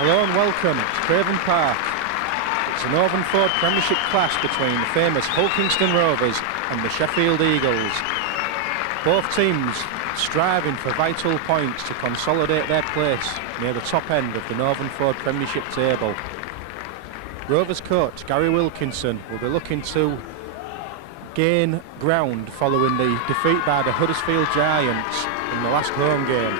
Hello and welcome to Craven Park. It's a Northern Ford Premiership clash between the famous Hull Kingston Rovers and the Sheffield Eagles. Both teams striving for vital points to consolidate their place near the top end of the Northern Ford Premiership table. Rovers coach Gary Wilkinson will be looking to gain ground following the defeat by the Huddersfield Giants in the last home game.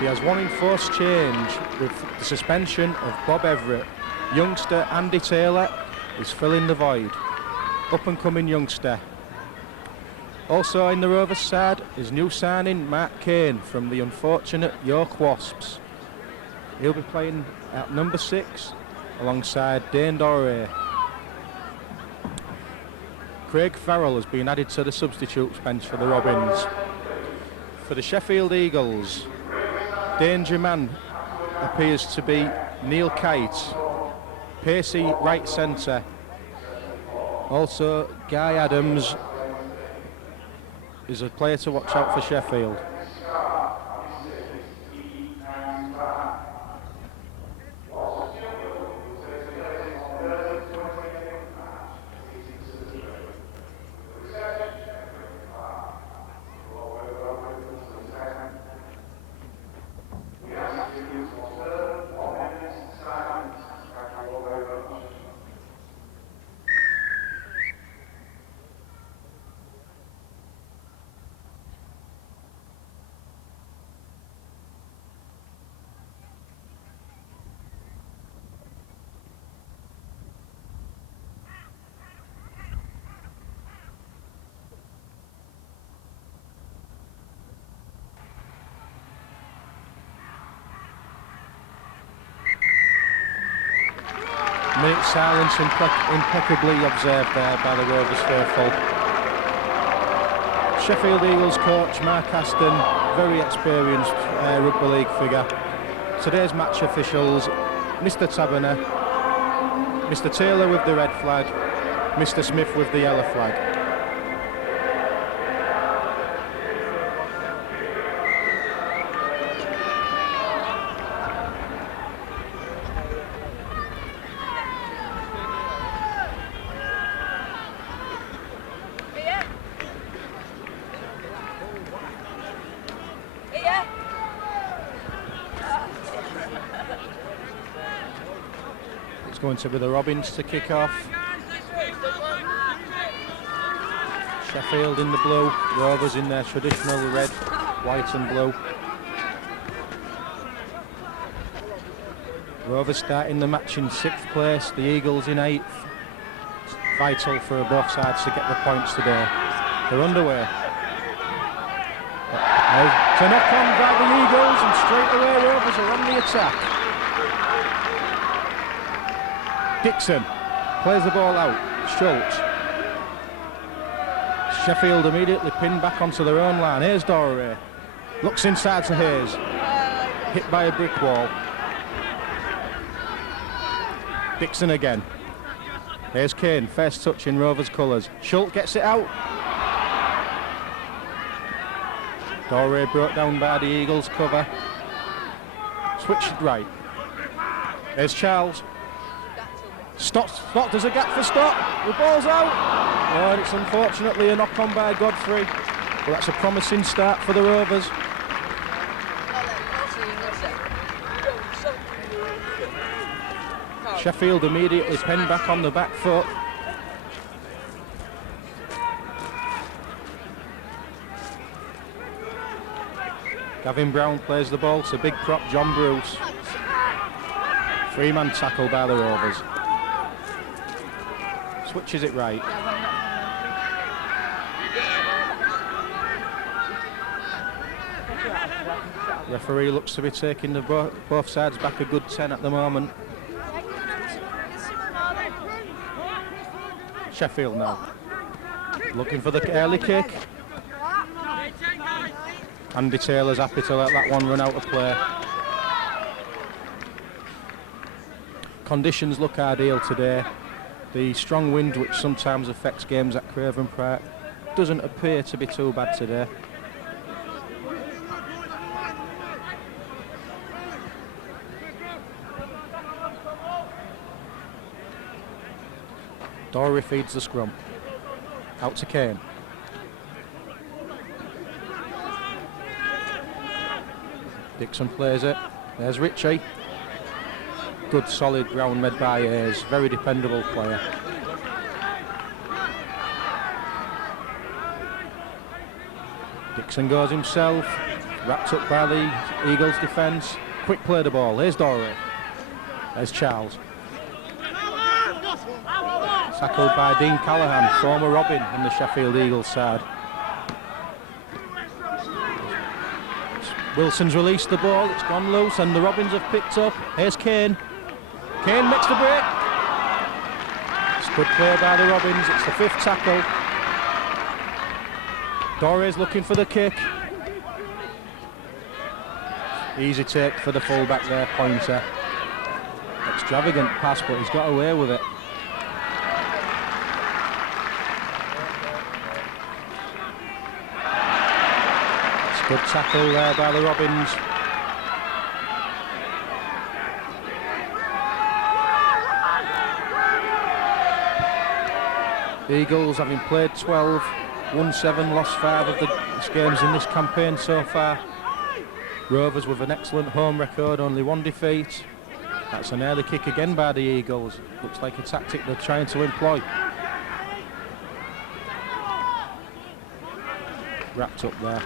He has one enforced change with the suspension of Bob Everett. Youngster Andy Taylor is filling the void. Up-and-coming youngster. Also in the Rovers side is new signing Mark Kane from the unfortunate York Wasps. He'll be playing at number 6 alongside Dane Doré. Craig Farrell has been added to the substitutes bench for the Robins. For the Sheffield Eagles, danger man appears to be Neil Kite, pacey right centre. Also Guy Adams is a player to watch out for Sheffield. Minute silence impeccably observed there by the Rovers faithful. Sheffield Eagles coach Mark Aston, very experienced rugby league figure. Today's match officials, Mr Taberner, Mr Taylor with the red flag, Mr Smith with the yellow flag. Going to be the Robins to kick off. Sheffield in the blue, Rovers in their traditional red, white and blue. Rovers starting the match in 6th place, the Eagles in 8th. It's vital for both sides to get the points today. They're underway. To knock on by the Eagles, and straight away Rovers are on the attack. Dixon plays the ball out. Schultz. Sheffield immediately pinned back onto their own line. Here's Doré. Looks inside to Hayes. Hit by a brick wall. Dixon again. Here's Kane. First touch in Rovers colours. Schultz gets it out. Doré brought down by the Eagles cover. Switched right. There's Charles. Stott does a gap for Stott. The ball's out. Oh, and it's unfortunately a knock on by Godfrey. But that's a promising start for the Rovers. Sheffield immediately pinned back on the back foot. Gavin Brown plays the ball to big prop John Bruce. 3-man tackle by the Rovers. Switches it right. Referee looks to be taking both sides back a good 10 at the moment. Sheffield now. Looking for the early kick. Andy Taylor's happy to let that one run out of play. Conditions look ideal today. The strong wind, which sometimes affects games at Craven Park, doesn't appear to be too bad today. Dory feeds the scrum. Out to Kane. Dixon plays it. There's Ritchie. Good solid ground made by Hayes. Very dependable player. Dixon goes himself. Wrapped up by the Eagles defence. Quick play the ball. Here's Dory. There's Charles. Tackled by Dean Callaghan, former Robin on the Sheffield Eagles side. Wilson's released the ball, it's gone loose and the Robins have picked up. Here's Kane. Kane makes the break. It's good play by the Robins, it's the 5th tackle. Dory's looking for the kick. Easy take for the fullback there, Pointer. Extravagant pass, but he's got away with it. Good tackle there by the Robins. The Eagles, having played 12, won 7, lost 5 of the games in this campaign so far. Rovers with an excellent home record, only 1 defeat. That's an early kick again by the Eagles. Looks like a tactic they're trying to employ. Wrapped up there.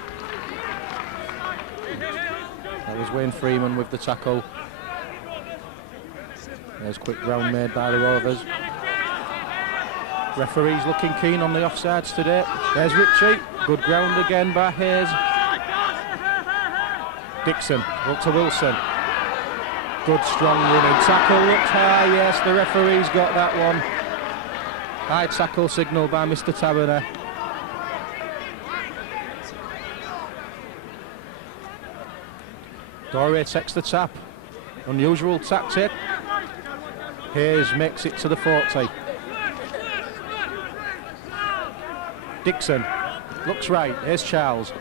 That was Wayne Freeman with the tackle. There's quick ground made by the Rovers. Referee's looking keen on the offsides today. There's Ritchie. Good ground again by Hayes. Dixon up to Wilson. Good strong running tackle. Looked high, yes, the referee's got that one. High tackle signal by Mr. Taberner. Dory takes the tap. Unusual tactic. Hayes makes it to the 40. Dixon looks right. Here's Charles.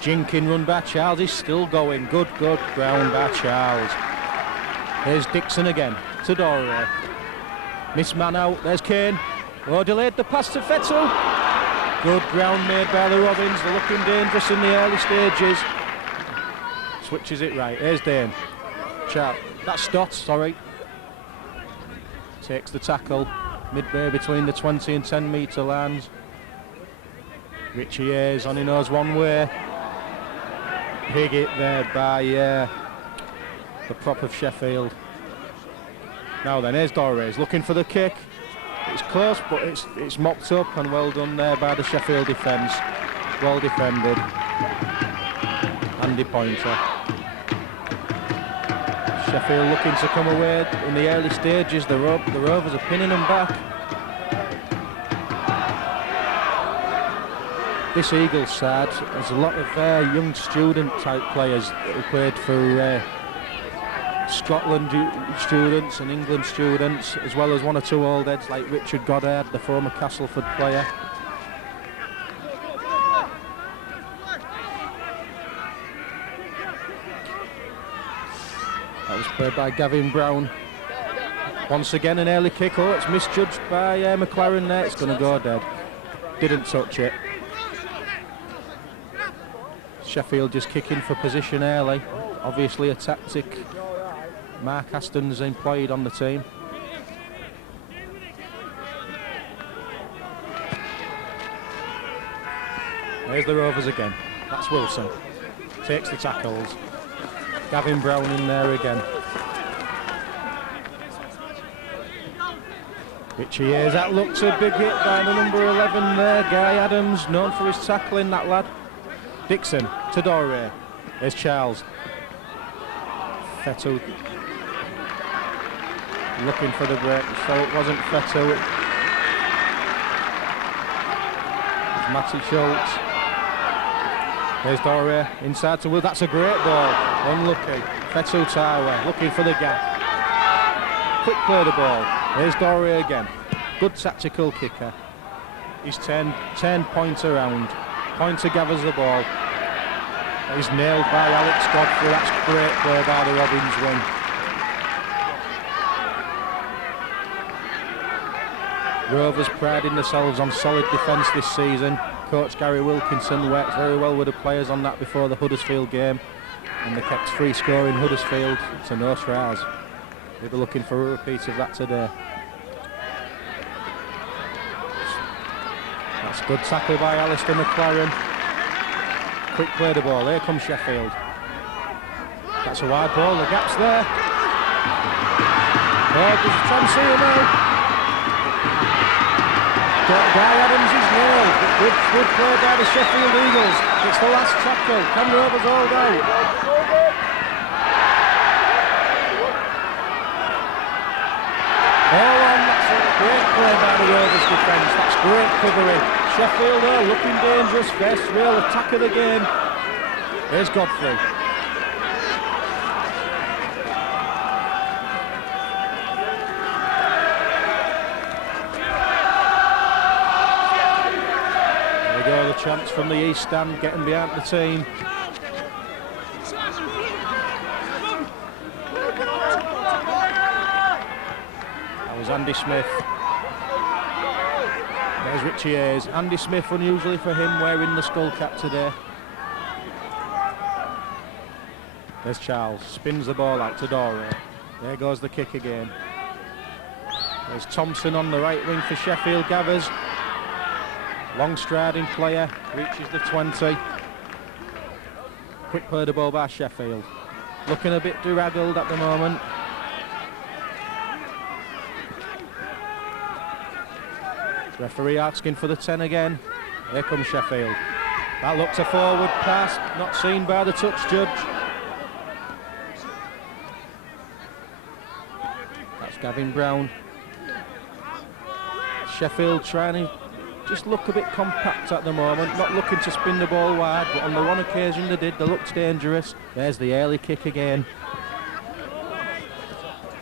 Jinking run by Charles. He's still going. Good ground by Charles. Here's Dixon again to Dory. Miss man out. There's Kane. Oh, delayed the pass to Fettel. Good ground made by the Robins. They're looking dangerous in the early stages. Switches it right. Here's Dane. That's Stott, sorry. Takes the tackle. Midway between the 20 and 10 metre lines. Richie Hayes on he knows one way. Big hit there by the prop of Sheffield. Now then, here's Dory. Looking for the kick. It's close, but it's mopped up and well done there by the Sheffield defence. Well defended. Andy Pointer. Sheffield looking to come away in the early stages. The Rovers are pinning them back. This Eagles side has a lot of young student type players who played for Scotland students and England students, as well as 1 or 2 old heads like Richard Goddard, the former Castleford player. That was played by Gavin Brown. Once again an early kick. Oh, it's misjudged by McLaren there. It's going to go dead. Didn't touch it. Sheffield just kicking for position early. Obviously a tactic Mark Aston's employed on the team. There's the Rovers again. That's Wilson. Takes the tackles. Gavin Brown in there again. Richie Hayes, that looks a big hit by the number 11 there, Guy Adams, known for his tackling, that lad. Dixon to Dory. There's Charles. Fettel looking for the break, so it wasn't Fettel. It was Matty Schultz. There's Dory inside to Will. That's a great ball. Unlucky. Fettel Tawa looking for the gap. Quick play the ball. There's Dory again. Good tactical kicker. He's 10 points around. Pointer gathers the ball. He's nailed by Alex Godfrey. That's great play by the Robins wing. Rovers priding themselves on solid defence this season. Coach Gary Wilkinson worked very well with the players on that before the Huddersfield game, and they kept free scoring Huddersfield to no tries. They'll be looking for a repeat of that today. That's a good tackle by Alistair McLaren. Quick play the ball. Here comes Sheffield. That's a wide ball. The gap's there. Oh, there's a chance here now. Guy Adams is nailed. Good play by the Sheffield Eagles. It's the last tackle. Can Rovers hold out? All on. That's a great play by the Rovers defence. That's great covering. Sheffield are looking dangerous. First real attack of the game. Here's Godfrey. Chance from the east stand, getting behind the team. That was Andy Smith. There's Richie Hayes. Andy Smith, unusually for him, wearing the skull cap today. There's Charles, spins the ball out to Dore. There goes the kick again. There's Thompson on the right wing for Sheffield. Gathers. Long striding player, reaches the 20. Quick play the ball by Sheffield. Looking a bit draggled at the moment. Referee asking for the 10 again. Here comes Sheffield. That looked a forward pass, not seen by the touch judge. That's Gavin Brown. Sheffield trying to just look a bit compact at the moment, not looking to spin the ball wide, but on the one occasion they did, they looked dangerous. There's the early kick again.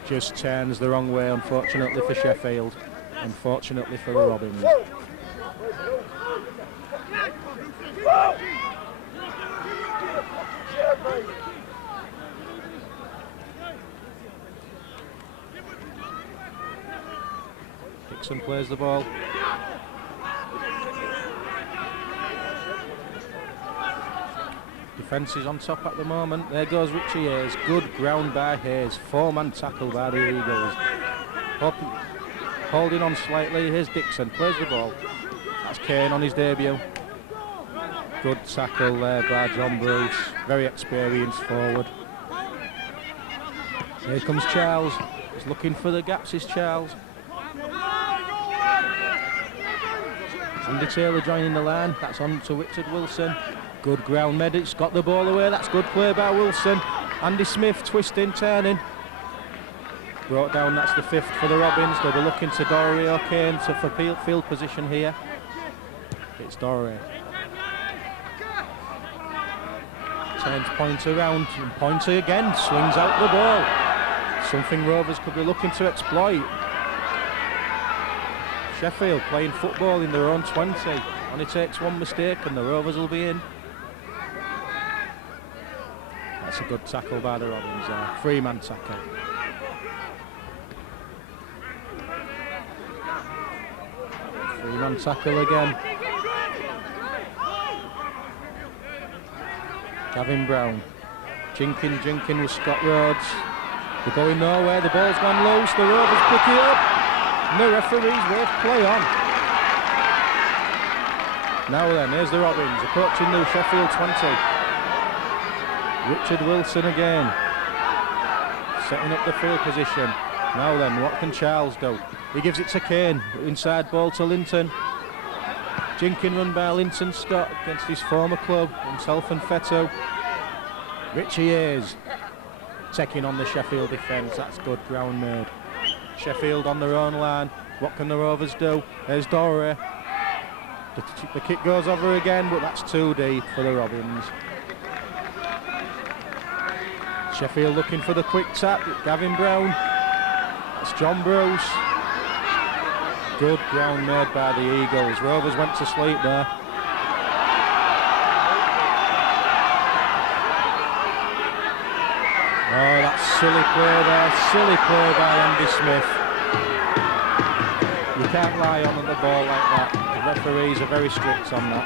Just turns the wrong way, unfortunately for Sheffield, unfortunately for the Robins. Dixon plays the ball. Defence is on top at the moment. There goes Richie Hayes. Good ground by Hayes. Four-man tackle by the Eagles. Holding on slightly. Here's Dixon. Plays the ball. That's Kane on his debut. Good tackle there by John Bruce. Very experienced forward. Here comes Charles. He's looking for the gaps, is Charles. Andy Taylor joining the line. That's on to Richard Wilson. Good ground medics, got the ball away. That's good play by Wilson. Andy Smith twisting, turning. Brought down, that's the 5th for the Robins. They'll be looking to Dorey O'Kane for field position here. It's Dorey. Turns Pointer around, and Pointer again swings out the ball. Something Rovers could be looking to exploit. Sheffield playing football in their own 20. Only takes one mistake and the Rovers will be in. That's a good tackle by the Robins there. 3-man tackle. Three-man tackle again. Gavin Brown. Jinkin with Scott Rhodes. They're going nowhere. The ball's gone loose. The Rovers pick it up. And the referees wave play on. Now then, here's the Robins approaching the Sheffield 20. Richard Wilson again, setting up the field position. Now then, what can Charles do? He gives it to Kane, inside ball to Linton. Jinkin run by Linton Scott against his former club, himself and Fetto. Richie Hayes taking on the Sheffield defence. That's good ground made. Sheffield on their own line. What can the Rovers do? There's Dorey. The kick goes over again, but that's too deep for the Robins. Sheffield looking for the quick tap. Gavin Brown. That's John Bruce. Good ground made by the Eagles. Rovers went to sleep there. Oh, that's silly play there. Silly play by Andy Smith. You can't lie on the ball like that. The referees are very strict on that.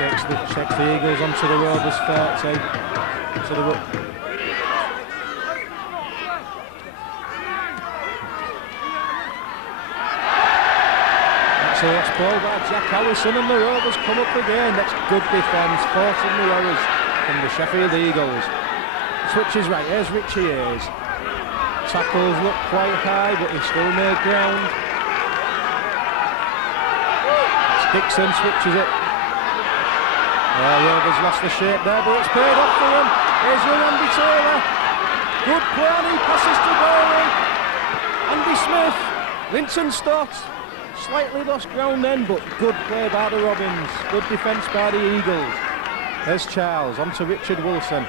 Takes the Eagles onto the Rovers 30. So that's ball by Jack Howison, and the Rovers come up again. That's good defence, forcing the errors from the Sheffield Eagles. Switches right, here's Richie Hayes. Tackles look quite high, but he still made ground. Dixon switches it. Rovers lost the shape there, but it's paid off for him. Here's young Andy Taylor. Good play, and he passes to Gorey. Andy Smith. Linton Stott. Slightly lost ground then, but good play by the Robins. Good defence by the Eagles. There's Charles, on to Richard Wilson.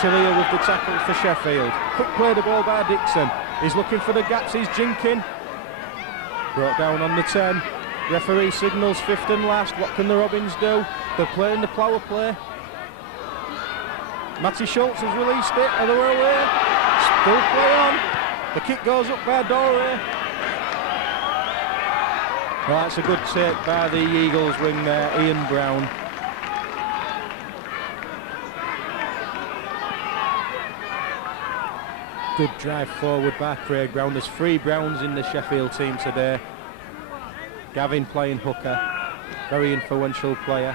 Tillier with the tackle for Sheffield. Quick play the ball by Dixon. He's looking for the gaps, he's jinking. Brought down on the 10. Referee signals 5th and last. What can the Robins do? They're playing the power play. Matty Schultz has released it, other way away. Still play on. The kick goes up by Dorey. Well, that's a good take by the Eagles wing there, Ian Brown. Good drive forward by Craig Brown. There's 3 Browns in the Sheffield team today. Gavin playing hooker, very influential player.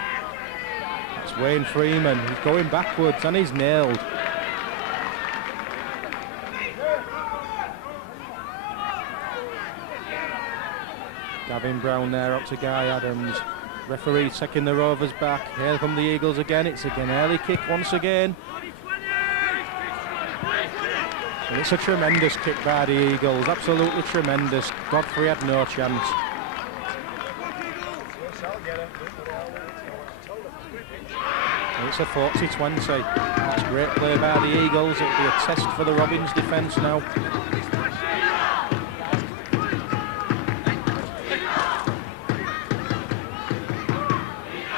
That's Wayne Freeman, he's going backwards and he's nailed. Gavin Brown there up to Guy Adams. Referee taking the Rovers back. Here come the Eagles again. It's again early kick once again. And it's a tremendous kick by the Eagles, absolutely tremendous. Godfrey had no chance. And it's a 40-20. That's great play by the Eagles. It'll be a test for the Robins defence now.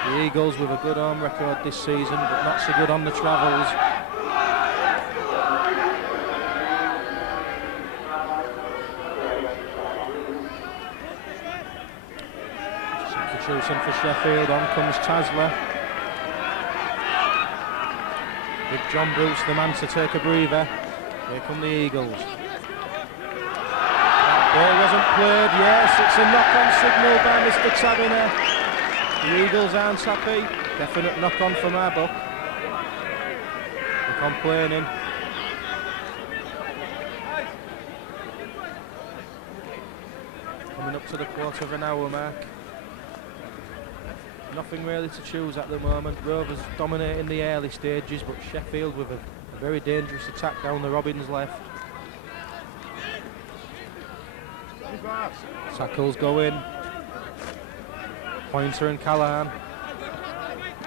The Eagles with a good home record this season, but not so good on the travels. Substitution for Sheffield, on comes Tasler. With John Bruce, the man to take a breather. Here come the Eagles. That ball wasn't played, yes, it's a knock-on signal by Mr. Tabiner. The Eagles aren't happy. Definite knock-on from our book. They're complaining. Coming up to the quarter of an hour mark. Nothing really to choose at the moment. Rovers dominating the early stages, but Sheffield with a very dangerous attack down the Robins left. Tackles go in. Pointer and Callahan.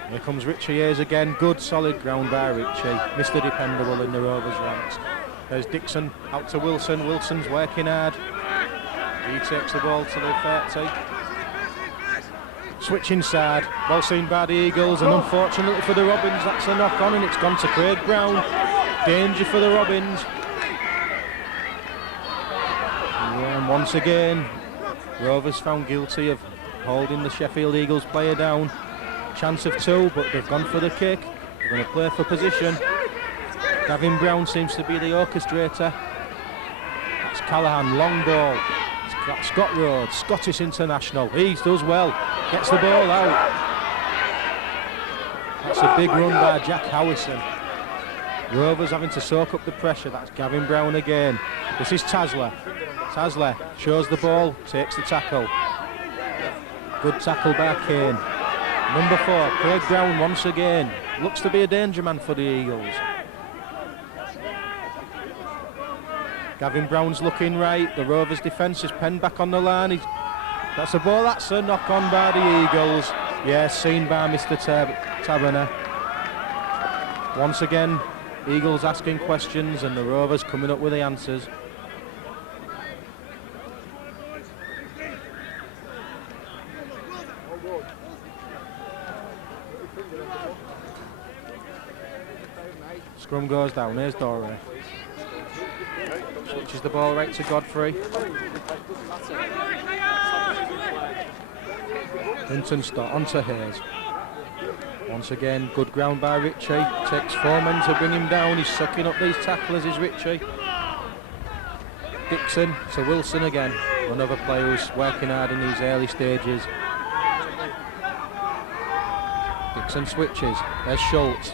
Here comes Richie Hayes again. Good solid ground by Richie. Mr. Dependable in the Rovers ranks. There's Dixon out to Wilson. Wilson's working hard. He takes the ball to the 30. Switch inside. Ball seen by the Eagles, and unfortunately for the Robins, that's a knock on, and it's gone to Craig Brown. Danger for the Robins. And once again, Rovers found guilty of holding the Sheffield Eagles player down. Chance of 2, but they've gone for the kick. They're going to play for position. Gavin Brown seems to be the orchestrator. That's Callahan, long ball. Scott Rhodes, Scottish international. He does well. Gets the ball out. That's a big run by Jack Howison. Rovers having to soak up the pressure. That's Gavin Brown again. This is Tasler. Tasler shows the ball, takes the tackle. Good tackle by Kane. Number 4, Craig Brown once again. Looks to be a danger man for the Eagles. Gavin Brown's looking right. The Rovers defence is penned back on the line. That's a ball. That's a knock on by the Eagles. Yes, seen by Mr. Taberner. Once again, Eagles asking questions and the Rovers coming up with the answers. Scrum goes down. Here's Dorey. Pitches the ball right to Godfrey. Linton Stott onto Hayes. Once again, good ground by Ritchie. Takes 4 men to bring him down. He's sucking up these tacklers, is Ritchie. Dixon to Wilson again. Another player who's working hard in these early stages. Dixon switches. There's Schultz.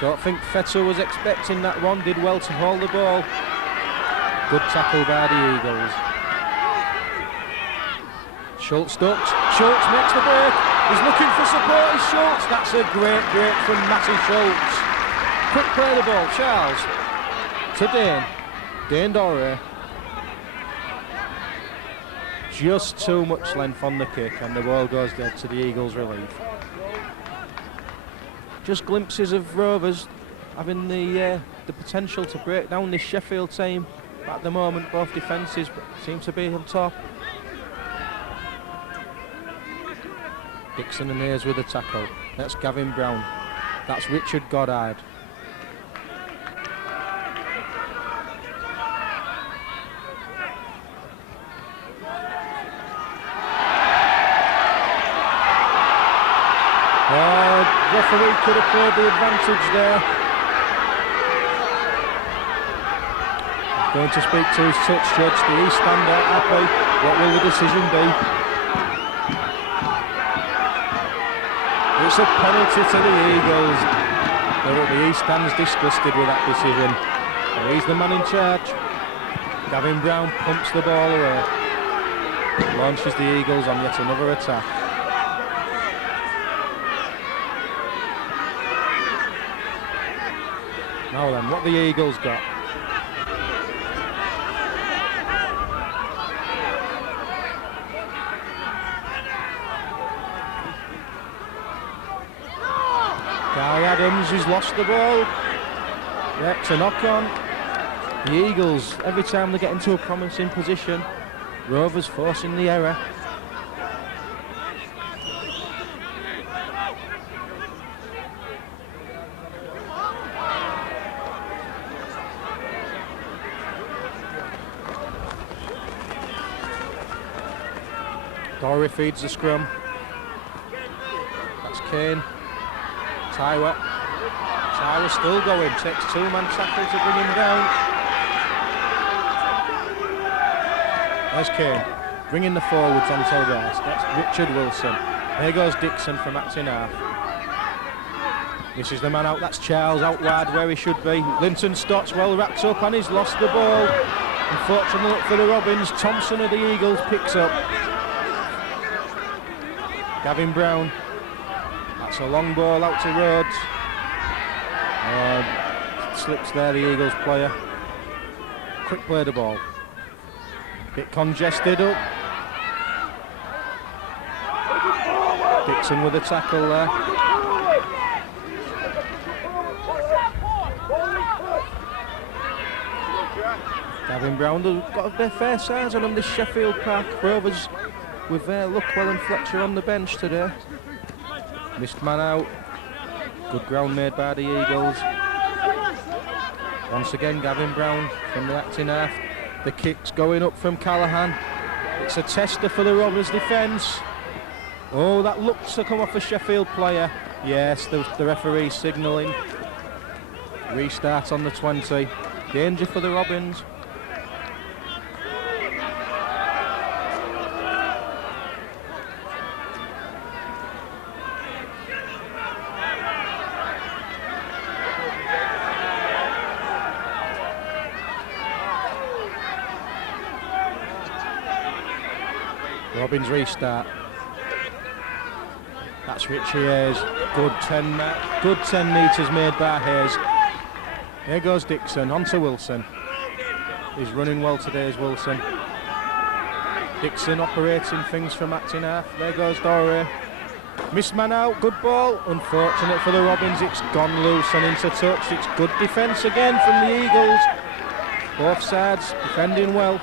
Don't think Fetzer was expecting that one. Did well to hold the ball. Good tackle by the Eagles. Schultz ducks. Schultz makes the break. He's looking for support. Is Schultz. That's a great break from Matty Schultz. Quick play the ball. Charles to Dane. Dane Doré. Just too much length on the kick, and the ball goes dead to the Eagles' relief. Just glimpses of Rovers having the potential to break down this Sheffield team. But at the moment, both defences seem to be on top. Dixon and Hayes with a tackle. That's Gavin Brown. That's Richard Goddard. Referee could have played the advantage there. Going to speak to his touch judge. Do he stand out happy? What will the decision be? It's a penalty to the Eagles. The East stands disgusted with that decision. So he's the man in charge. Gavin Brown pumps the ball away. Launches the Eagles on yet another attack. Now then, what the Eagles got? Guy Adams has lost the ball. Yeah, it's a knock on. The Eagles, every time they get into a promising position, Rovers forcing the error. Doré feeds the scrum. That's Kane. Tyler. Tyler still going. Takes 2-man tackle to bring him down. There's Kane. Bringing the forwards onto the rest. That's Richard Wilson. There goes Dixon from acting half. This is the man out. That's Charles out wide where he should be. Linton Stott's well wrapped up and he's lost the ball. Unfortunately for the Robins, Thompson of the Eagles picks up. Gavin Brown. That's a long ball out to Rhodes. Slips there, the Eagles player. Quick play the ball. Bit congested up. Dixon with a tackle there. Gavin Brown has got a bit fair size on him, this Sheffield Park. Rovers with Luckwell and Fletcher on the bench today. Missed man out. Good ground made by the Eagles. Once again, Gavin Brown from the acting half. The kick's going up from Callaghan. It's a tester for the Rovers defence. Oh, that looks to come off a Sheffield player. Yes, the referee signalling. Restart on the 20. Danger for the Robins. Robins restart. That's Richie Hayes. Good 10 metres made by Hayes. Here goes Dixon, on to Wilson. He's running well today as Wilson. Dixon operating things from acting half. There goes Doré. Missed man out, good ball. Unfortunate for the Robins, it's gone loose and into touch. It's good defence again from the Eagles. Both sides defending well.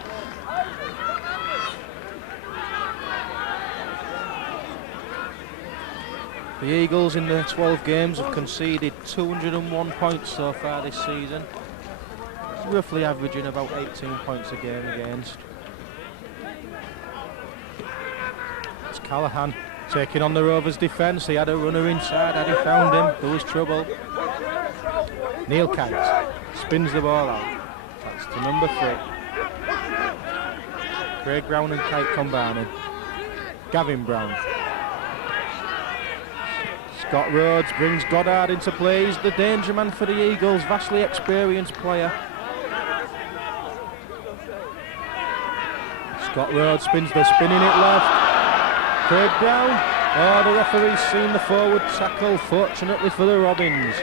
The Eagles in the 12 games have conceded 201 points so far this season. roughly averaging about 18 points a game against. It's Callaghan taking on the Rovers defence. He had a runner inside, had he found him, there was trouble. Neil Kite spins the ball out. That's to number 3. Craig Brown and Kite combining. Gavin Brown. Scott Rhodes brings Goddard into play. He's the danger man for the Eagles, vastly experienced player. Scott Rhodes spins the spinning it left. Craig Brown. Oh, the referee's seen the forward tackle, fortunately for the Robins.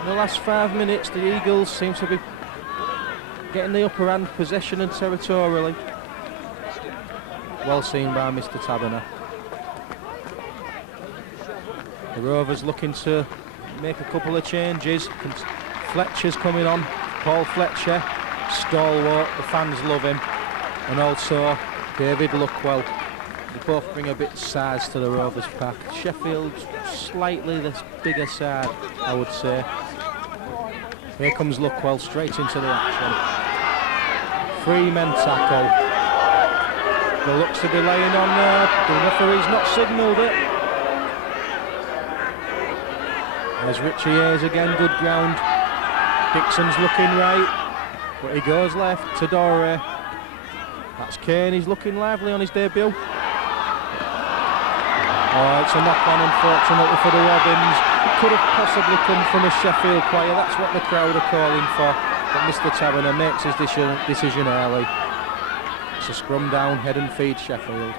In the last 5 minutes, the Eagles seem to be getting the upper hand possession and territorially. Well seen by Mr. Taberner. The Rovers looking to make a couple of changes. Fletcher's coming on. Paul Fletcher, stalwart, the fans love him. And also David Luckwell. They both bring a bit of size to the Rovers pack. Sheffield slightly the bigger side, I would say. Here comes Luckwell straight into the action. 3 men tackle. There looks to be laying on there. The referee's not signalled it. There's Richie Hayes again, good ground. Dixon's looking right, but he goes left to Dore. That's Kane, he's looking lively on his debut. Oh, it's a knock-on, unfortunately, for the Robins. It could have possibly come from a Sheffield player. That's what the crowd are calling for. But Mr. Taberner makes his decision early. It's a scrum down, head and feed Sheffield.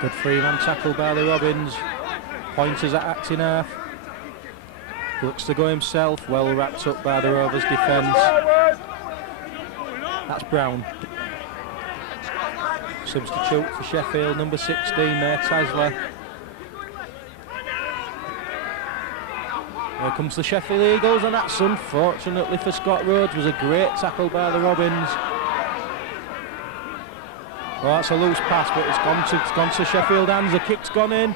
Good 3-man tackle by the Robins. Pointers at acting half. Looks to go himself, well wrapped up by the Rovers defence. That's Brown. Substitute for Sheffield, number 16 there, Tasler. Here comes the Sheffield Eagles, and that's unfortunately for Scott Rhodes, was a great tackle by the Robins. Oh, that's a loose pass, but it's gone to Sheffield hands. The kick's gone in.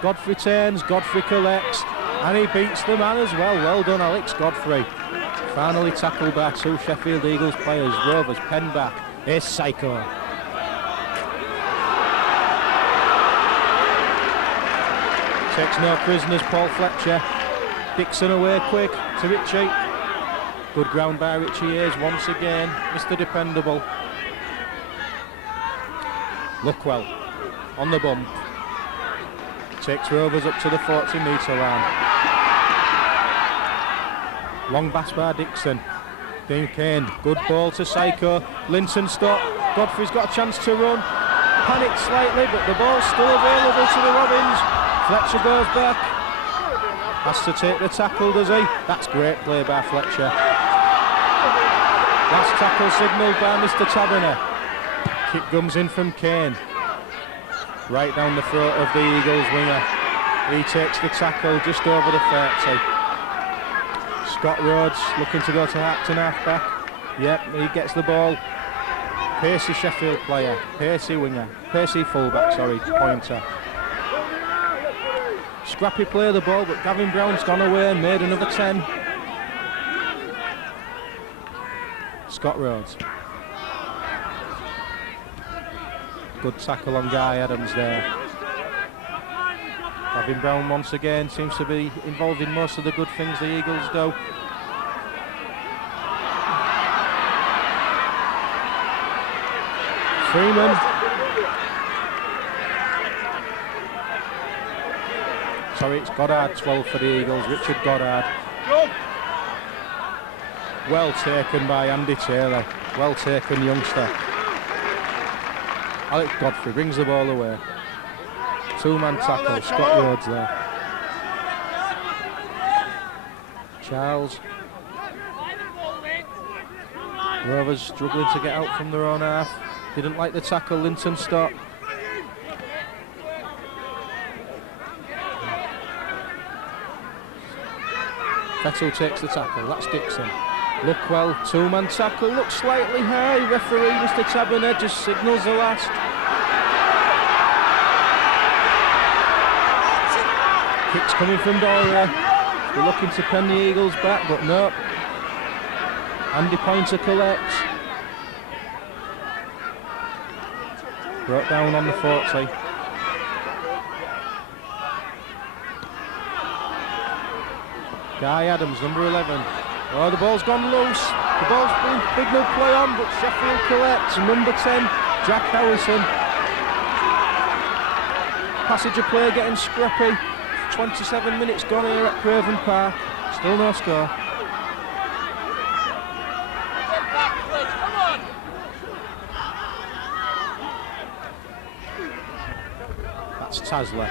Godfrey turns, Godfrey collects, and he beats the man as well. Well done, Alex Godfrey. Finally tackled by 2 Sheffield Eagles players. Rovers pen back. Here's Psycho. Takes no prisoners, Paul Fletcher. Dixon away quick to Richie. Good ground by Richie Hayes once again. Mr. Dependable. Luckwell on the bump. Takes Rovers up to the 40-metre line. Long pass by Dixon. Dean Kane, good ball to Psycho. Linton stop. Godfrey's got a chance to run. Panicked slightly, but the ball's still available to the Robins. Fletcher goes back. Has to take the tackle, does he? That's great play by Fletcher. Last tackle signalled by Mr. Taberner. Kick comes in from Kane. Right down the throat of the Eagles winger. He takes the tackle just over the 30. Scott Rhodes looking to go to Acton half-back. Yep, he gets the ball. Pacey Sheffield player, pacey winger, pacey fullback, sorry, pointer. Scrappy play of the ball, but Gavin Brown's gone away and made another 10. Scott Rhodes. Good tackle on Guy Adams there. Gavin Brown once again seems to be involved in most of the good things the Eagles do. Freeman. Sorry, it's Goddard, 12 for the Eagles, Richard Goddard. Well taken by Andy Taylor. Well taken, youngster. Alex Godfrey brings the ball away. 2-man tackle, Scott Rhodes there. Charles. Rovers struggling to get out from their own half. Didn't like the tackle, Linton stopped. Vettel takes the tackle, that's Dixon. Luckwell, two-man tackle, looks slightly high. Referee Mr. Taberner just signals the last. Kicks coming from Dora. They're looking to pen the Eagles back, but no. Andy Pointer collects. Brought down on the 40. Guy Adams, number 11. Oh, the ball's gone loose. The ball's been big no play on, but Sheffield collects. Number 10, Jack Harrison. Passage of play getting scrappy. 27 minutes gone here at Craven Park. Still no score. That's Tasler.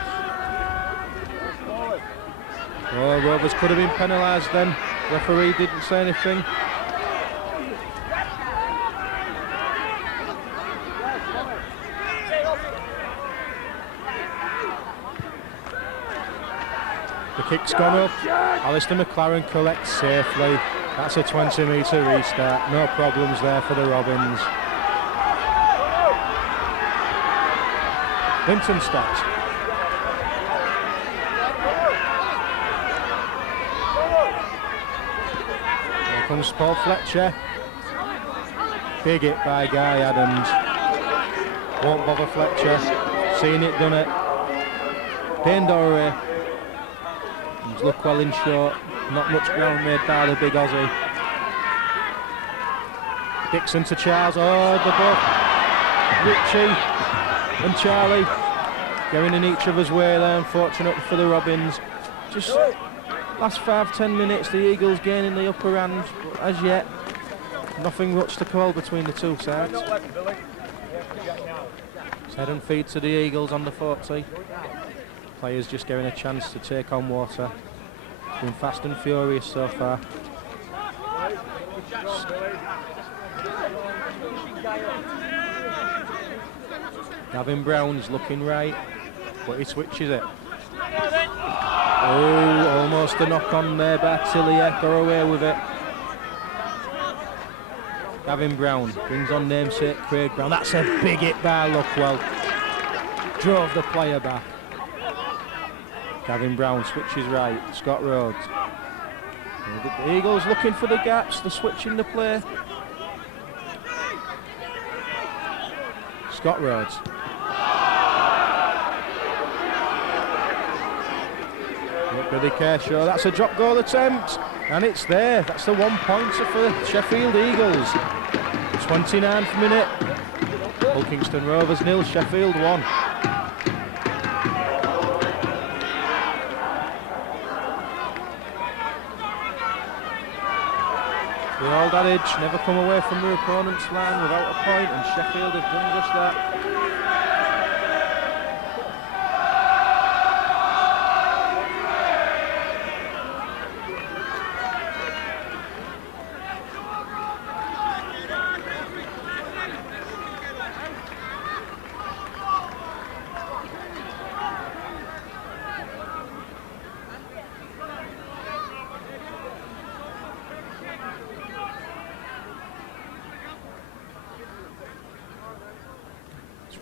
Oh, Rovers could have been penalised then. Referee didn't say anything. The kick's gone up. Alistair McLaren collects safely. That's a 20-metre restart. No problems there for the Robins. Linton stops. Here comes Paul Fletcher. Big hit by Guy Adams. Won't bother Fletcher. Seen it, done it. Dane Dorey. Look well in short. Not much ground made by the big Aussie. Dixon to Charles. Oh, the ball. Richie and Charlie going in each other's way there. Unfortunate for the Robins. Just last 5-10 minutes, the Eagles gaining the upper hand. But as yet, nothing much to call between the two sides. It's head and feet to the Eagles on the 40. Players just getting a chance to take on water. It's been fast and furious so far. Gavin Brown's looking right, but he switches it. Oh, almost a knock on there by Tillier. Got away with it. Gavin Brown brings on namesake Craig Brown. That's a big hit by Luckwell. Drove the player back. Gavin Brown switches right. Scott Rhodes. The Eagles looking for the gaps. They're switching the play. Scott Rhodes. Billy Kershaw. That's a drop goal attempt. And it's there. That's the 1 pointer for the Sheffield Eagles. 29th minute. Hull Kingston Rovers 0, Sheffield 1. The old adage, never come away from your opponent's line without a point, and Sheffield have done just that.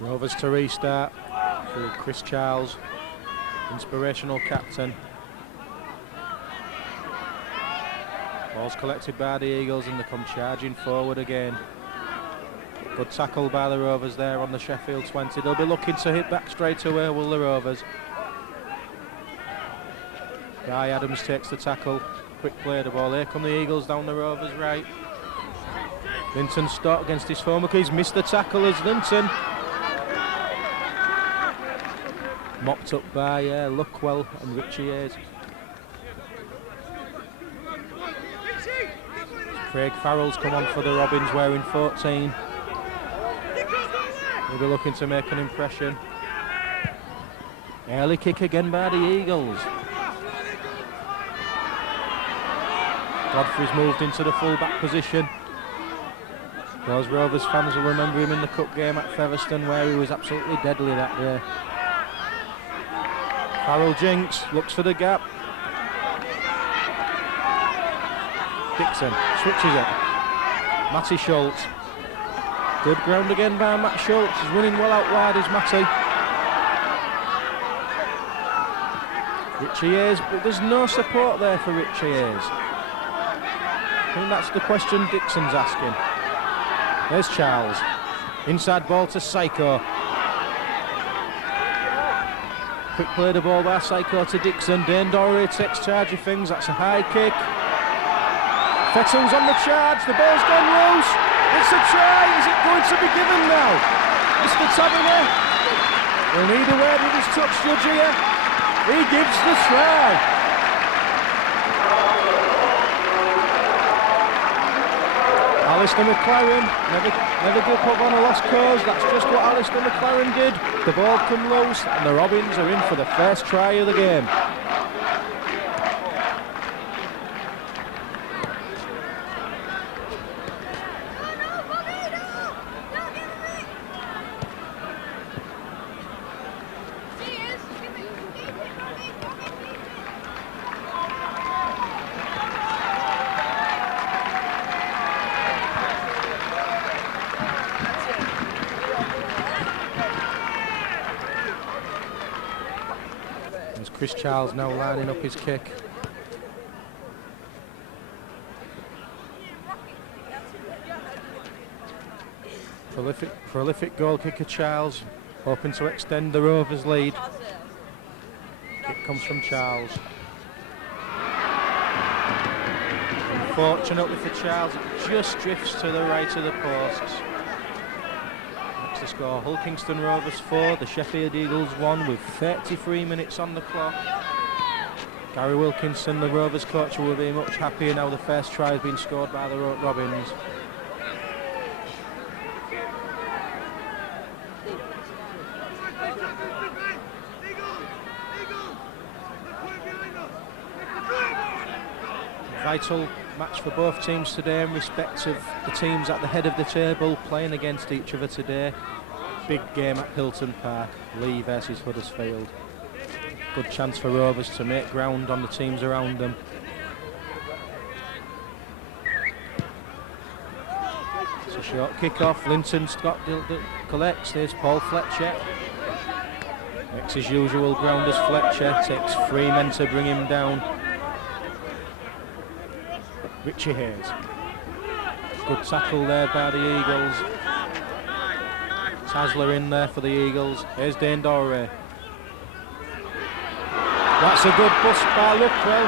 Rovers to restart through Chris Charles, inspirational captain. Ball's collected by the Eagles and they come charging forward again. Good tackle by the Rovers there on the Sheffield 20. They'll be looking to hit back straight away, will the Rovers. Guy Adams takes the tackle. Quick play the ball. Here come the Eagles down the Rovers right. Linton Stott against his former. He's missed the tackle as Linton. Mopped up by Luckwell and Richie Hayes. Craig Farrell's come on for the Robins wearing 14. He'll be looking to make an impression. Early kick again by the Eagles. Godfrey's moved into the full-back position. Those Rovers fans will remember him in the cup game at Featherstone where he was absolutely deadly that day. Farrell jinks, looks for the gap. Dixon switches it. Matty Schultz. Good ground again by Matt Schultz. He's running well out wide, is Matty. Richie Hayes, but there's no support there for Richie Hayes. I think that's the question Dixon's asking. There's Charles. Inside ball to Psycho. Quick play the ball by Psycho to Dixon. Dane Dorey takes charge of things. That's a high kick. Fettel's on the charge. The ball's gone loose. It's a try. Is it going to be given now? Mr. Taverner will need a word with his touch judge here. He gives the try. Alistair McLaren never give up on a lost cause. That's just what Alistair McLaren did. The ball come loose and the Robins are in for the first try of the game. Chris Charles now lining up his kick. Prolific goal kicker Charles, hoping to extend the Rovers' lead. Kick comes from Charles. Unfortunately for Charles, it just drifts to the right of the posts. The score, Hull Kingston Rovers 4, the Sheffield Eagles 1 with 33 minutes on the clock. Gary Wilkinson, the Rovers coach, will be much happier now the first try has been scored by the Robins. Vital match for both teams today in respect of the teams at the head of the table playing against each other today. Big game at Hilton Park, Lee versus Huddersfield. Good chance for Rovers to make ground on the teams around them. It's a short kick-off. Linton Scott collects. There's Paul Fletcher. Makes his usual ground as Fletcher. Takes 3 men to bring him down. Richie Hayes. Good tackle there by the Eagles. Tasler in there for the Eagles. Here's Dane Dorey. That's a good bust by Luckwell.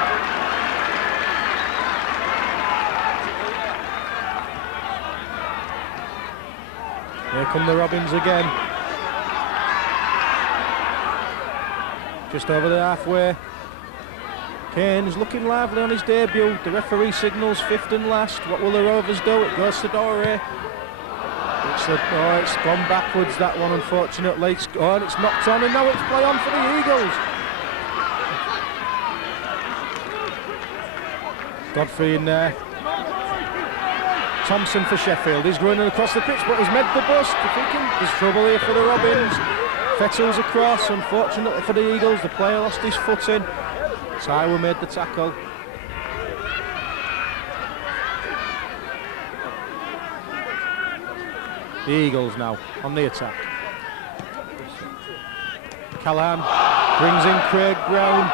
Here come the Robins again. Just over the halfway. Kane's looking lively on his debut. The referee signals fifth and last. What will the Rovers do? It goes to Dorey. It's gone backwards, that one, unfortunately. And it's knocked on, and now it's play on for the Eagles. Godfrey in there. Thompson for Sheffield. He's running across the pitch, but he's made the bust. There's trouble here for the Robins. Fettel's across. Unfortunately for the Eagles, the player lost his footing. Tyler made the tackle. The Eagles now on the attack. Callahan brings in Craig Brown.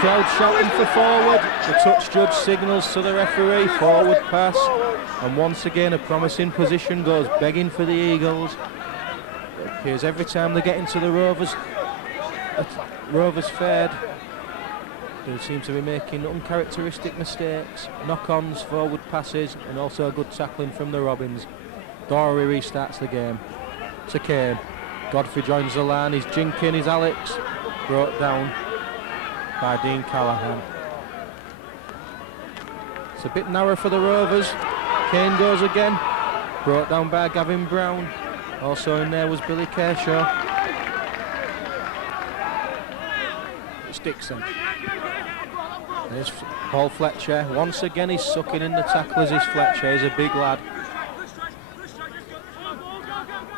Crowd shouting for forward. The touch judge signals to the referee. Forward pass. And once again a promising position goes begging for the Eagles. It appears every time they get into the Rovers fed, they seem to be making uncharacteristic mistakes. Knock-ons, forward passes, and also good tackling from the Robins. Dorey restarts the game. To Kane. Godfrey joins the line. He's jinking. He's Alex. Brought down by Dean Callahan. It's a bit narrow for the Rovers. Kane goes again. Brought down by Gavin Brown. Also in there was Billy Kershaw. It's Dixon. There's Paul Fletcher. Once again he's sucking in the tacklers. Is Fletcher. He's a big lad.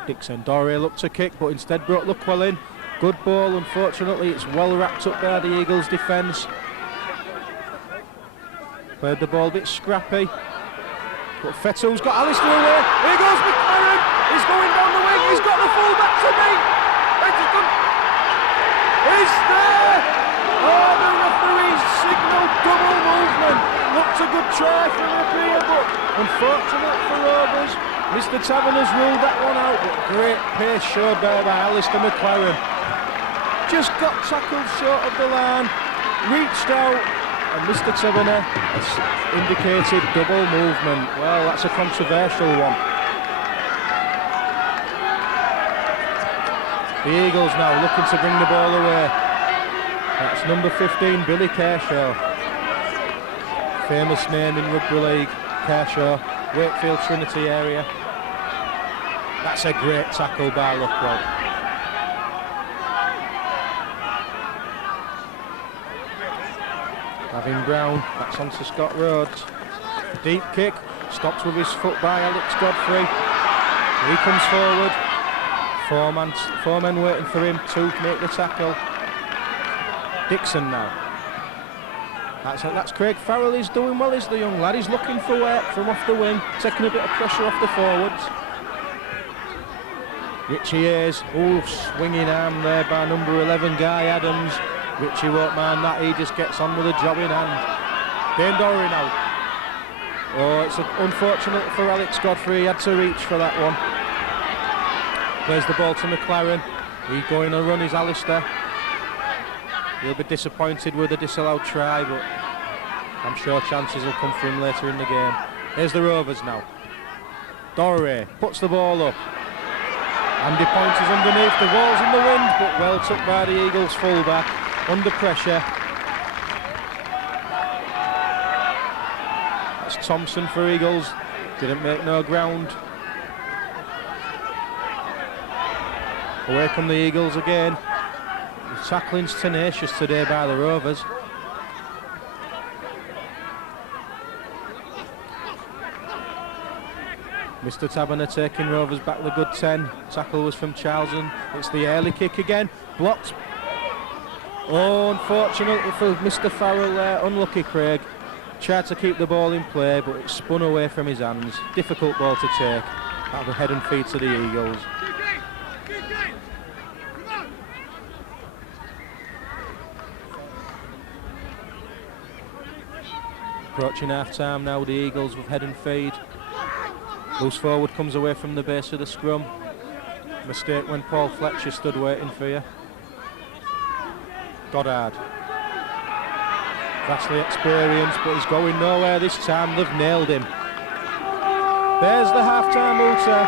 Dixon. Dorey looked to kick, but instead brought Luckwell in. Good ball. Unfortunately, it's well wrapped up by the Eagles' defence. Played the ball a bit scrappy. But Fettu's got Alistair away. Here goes McLaren. He's going down the wing. He's got the full back to me. He's there. Oh, the referee's signalled double movement. Looked a good try from Rapia, but unfortunate for Rovers. Mr. Taverner's ruled that one out, but great pace showed there by Alistair McLaren. Just got tackled short of the line, reached out, and Mr. Taverner has indicated double movement. Well, that's a controversial one. The Eagles now looking to bring the ball away. That's number 15, Billy Kershaw. Famous name in rugby league, Kershaw, Wakefield Trinity area. That's a great tackle by Luckwell. Gavin Brown, that's on to Scott Rhodes. Deep kick, stops with his foot by Alex Godfrey. He comes forward. Four men waiting for him to make the tackle. Dixon now. That's Craig Farrell. He's doing well, is the young lad. He's looking for work from off the wing, taking a bit of pressure off the forwards. Richie Hayes, swinging arm there by number 11, Guy Adams. Richie won't mind that, he just gets on with the job in hand. Dane Dory now. Oh, it's unfortunate for Alex Godfrey, he had to reach for that one. Plays the ball to McLaren. He's going to run is Alistair. He'll be disappointed with a disallowed try, but I'm sure chances will come for him later in the game. Here's the Rovers now. Doré puts the ball up. Andy Pointer's underneath, the ball's in the wind, but well took by the Eagles fullback, under pressure. That's Thompson for Eagles, didn't make no ground. Away come the Eagles again. The tackling's tenacious today by the Rovers. Mr. Taberner taking Rovers back the good 10. Tackle was from Charlton. It's the early kick again. Blocked. Oh, unfortunately for Mr. Farrell there. Unlucky Craig. Tried to keep the ball in play, but it spun away from his hands. Difficult ball to take. Out of the head and feet to the Eagles. Approaching half-time now, the Eagles with head and feed. Loose forward comes away from the base of the scrum. Mistake when Paul Fletcher stood waiting for you. Goddard. Vastly experienced, but he's going nowhere this time. They've nailed him. There's the half-time hooter.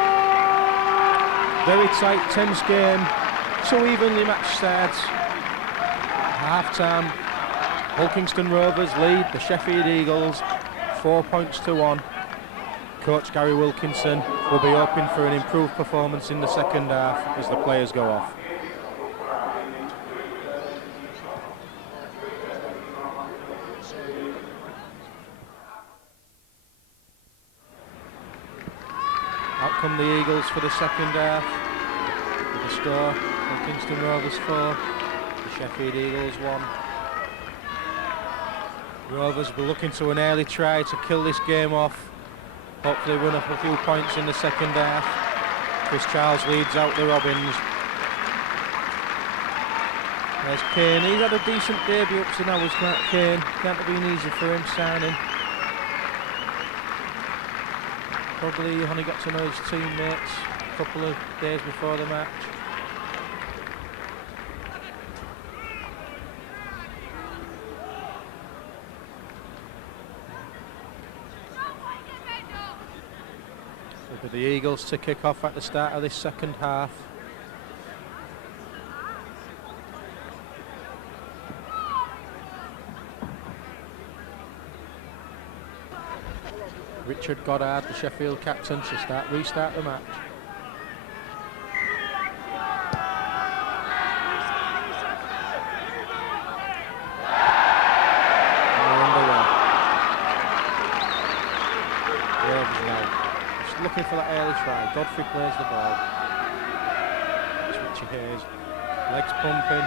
Very tight, tense game. Two evenly matched sides. Half-time. Hulkingston Rovers lead the Sheffield Eagles 4 points to 1. Coach Gary Wilkinson will be hoping for an improved performance in the second half as the players go off. Out come the Eagles for the second half. With the score, Hulkingston Rovers 4, the Sheffield Eagles 1. Rovers will be looking to an early try to kill this game off. Hopefully win up a few points in the second half. Chris Charles leads out the Robins. There's Kane. He's had a decent debut up to now, has Kane. Can't have been easy for him signing. Probably only got to know his teammates a couple of days before the match. For the Eagles to kick off at the start of this second half. Richard Goddard, the Sheffield captain, to restart the match. Looking for that early try. Godfrey plays the ball. It's Richie Hayes. Legs pumping.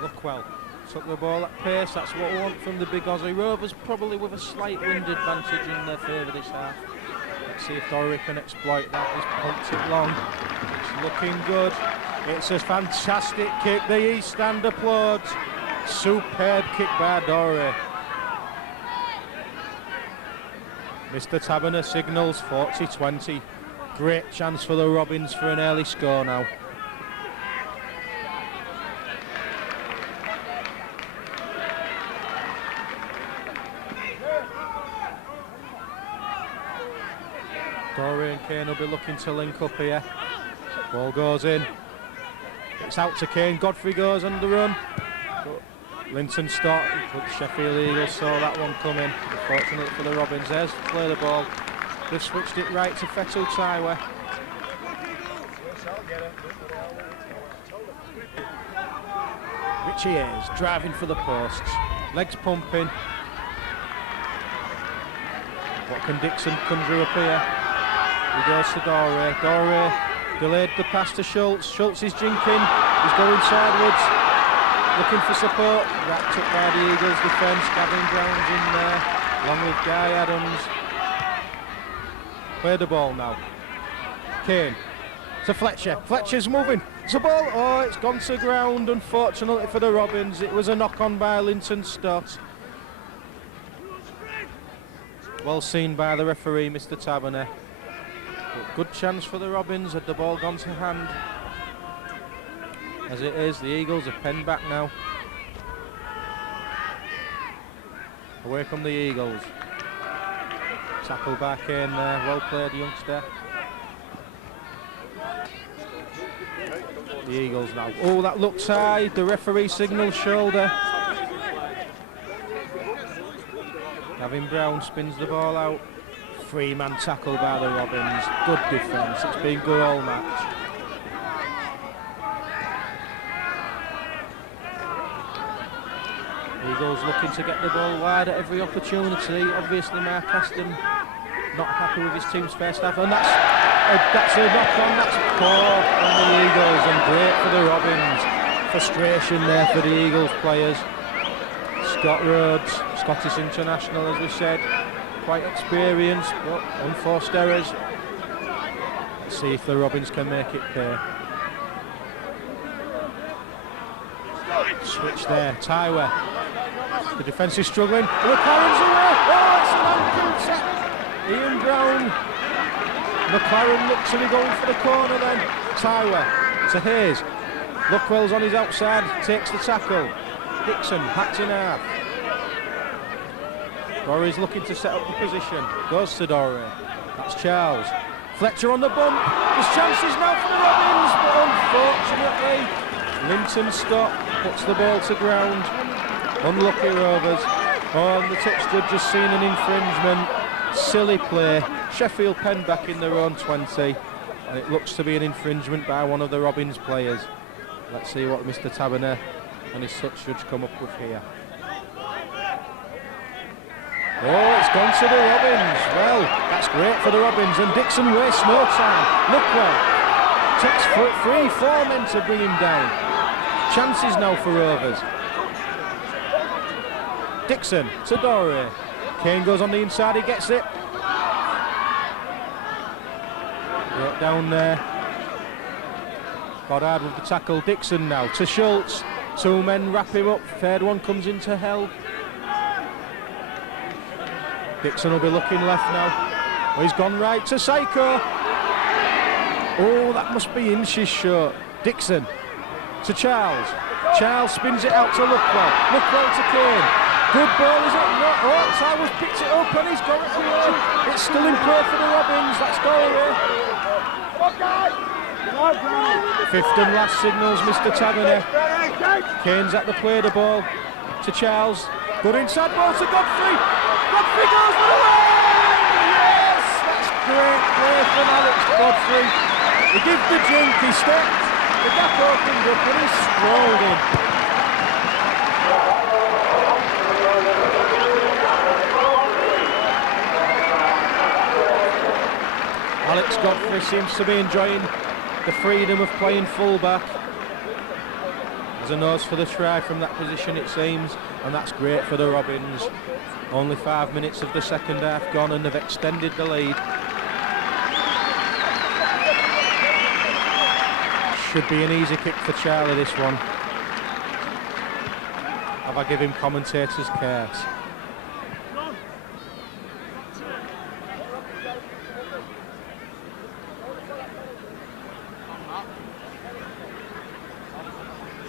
Luckwell took the ball at pace. That's what we want from the big Aussie Rovers, probably with a slight wind advantage in their favour this half. Let's see if Dory can exploit that. He's pumped it long. It's looking good. It's a fantastic kick. The East Stand applauds. Superb kick by Dory. Mr. Taberner signals 40-20. Great chance for the Robins for an early score now. Dory and Kane will be looking to link up here. Ball goes in. It's out to Kane. Godfrey goes on the run. But Linton stopped. The Sheffield Eagles saw that one coming. Unfortunately for the Robins. There's to play the ball. They've switched it right to Fetul Taiwa. Richie Hayes driving for the posts. Legs pumping. What can Dixon conjure up here? He goes to Dory. Dory delayed the pass to Schultz. Schultz is jinking. He's going sideways. Looking for support. Wrapped up by the Eagles defence. Gavin Brown's in there. Along with Guy Adams. Play the ball now. Kane to Fletcher. Fletcher's moving. It's a ball. Oh, it's gone to ground. Unfortunately for the Robins. It was a knock on by Linton Stott. Well seen by the referee, Mr. Taberner. But good chance for the Robins had the ball gone to hand. As it is, the Eagles are penned back now. Away come the Eagles. Tackle back in there, well played youngster. The Eagles now. Oh, that looked high. The referee signals shoulder. Gavin Brown spins the ball out. Three-man tackle by the Robins. Good defence. It's been good all match. Eagles looking to get the ball wide at every opportunity. Obviously, Mark Aston not happy with his team's first half, and that's a knock-on. That's poor on the Eagles and great for the Robins. Frustration there for the Eagles players. Scott Rhodes, Scottish international, as we said, quite experienced, but unforced errors. Let's see if the Robins can make it pay. Switch there, Taiwa. The defence is struggling. McLaren's away. Oh, it's an ankle set. Ian Brown. McLaren looks to be going for the corner then. Taiwa to Hayes. Luckwell's on his outside, takes the tackle. Dixon hacked in half. Dory's looking to set up the position. Goes to Dory. That's Charles. Fletcher on the bump. There's chances now for the Robins, but unfortunately Linton Scott puts the ball to ground. Unlucky Rovers. Oh, and the touch judge has seen an infringement. Silly play. Sheffield pen back in their own 20. And it looks to be an infringement by one of the Robins players. Let's see what Mr. Taberner and his touch judge come up with here. Oh, it's gone to the Robins. Well, that's great for the Robins. And Dixon wastes no time. Luckwell takes 3-4 men to bring him down. Chances now for Rovers. Dixon to Dory. Kane goes on the inside, he gets it. Brought down there. Goddard with the tackle. Dixon now to Schultz. Two men wrap him up. Third one comes in to help. Dixon will be looking left now. Oh, he's gone right to Psycho. Oh, that must be inches short. Dixon to Charles. Charles spins it out to Luckwell. Luckwell to Kane. Good ball, is it? No. Oh, Taiwa's picked it up and he's got it away. It's still in play for the Robins. Let's go away. Fifth and last signals Mr. Taberner. Kane's at the play the ball to Charles. Good inside ball to Godfrey. Godfrey goes for the win! Yes! That's great play from Alex Godfrey. He gives the jink, he stepped. The gap opened up and he strolled in. Alex Godfrey seems to be enjoying the freedom of playing fullback. As Has a nose for the try from that position, it seems, and that's great for the Robins. Only 5 minutes of the second half gone and they've extended the lead. Should be an easy kick for Charlie, this one. Have I give him commentator's curse?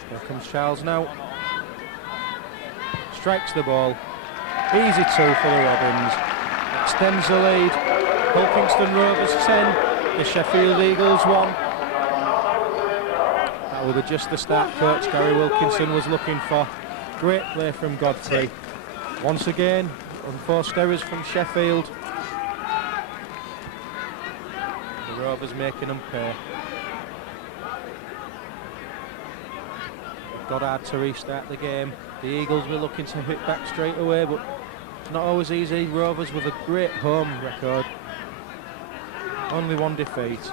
Here comes Charles now. Strikes the ball. Easy 2 for the Robins. Extends the lead. Hulkingston Rovers 10. The Sheffield Eagles 1. That will be just the start coach Gary Wilkinson was looking for. Great play from Godfrey. Once again, unforced errors from Sheffield. The Rovers making them pay. Goddard to restart the game. The Eagles were looking to hit back straight away, but it's not always easy. Rovers with a great home record. Only 1 defeat.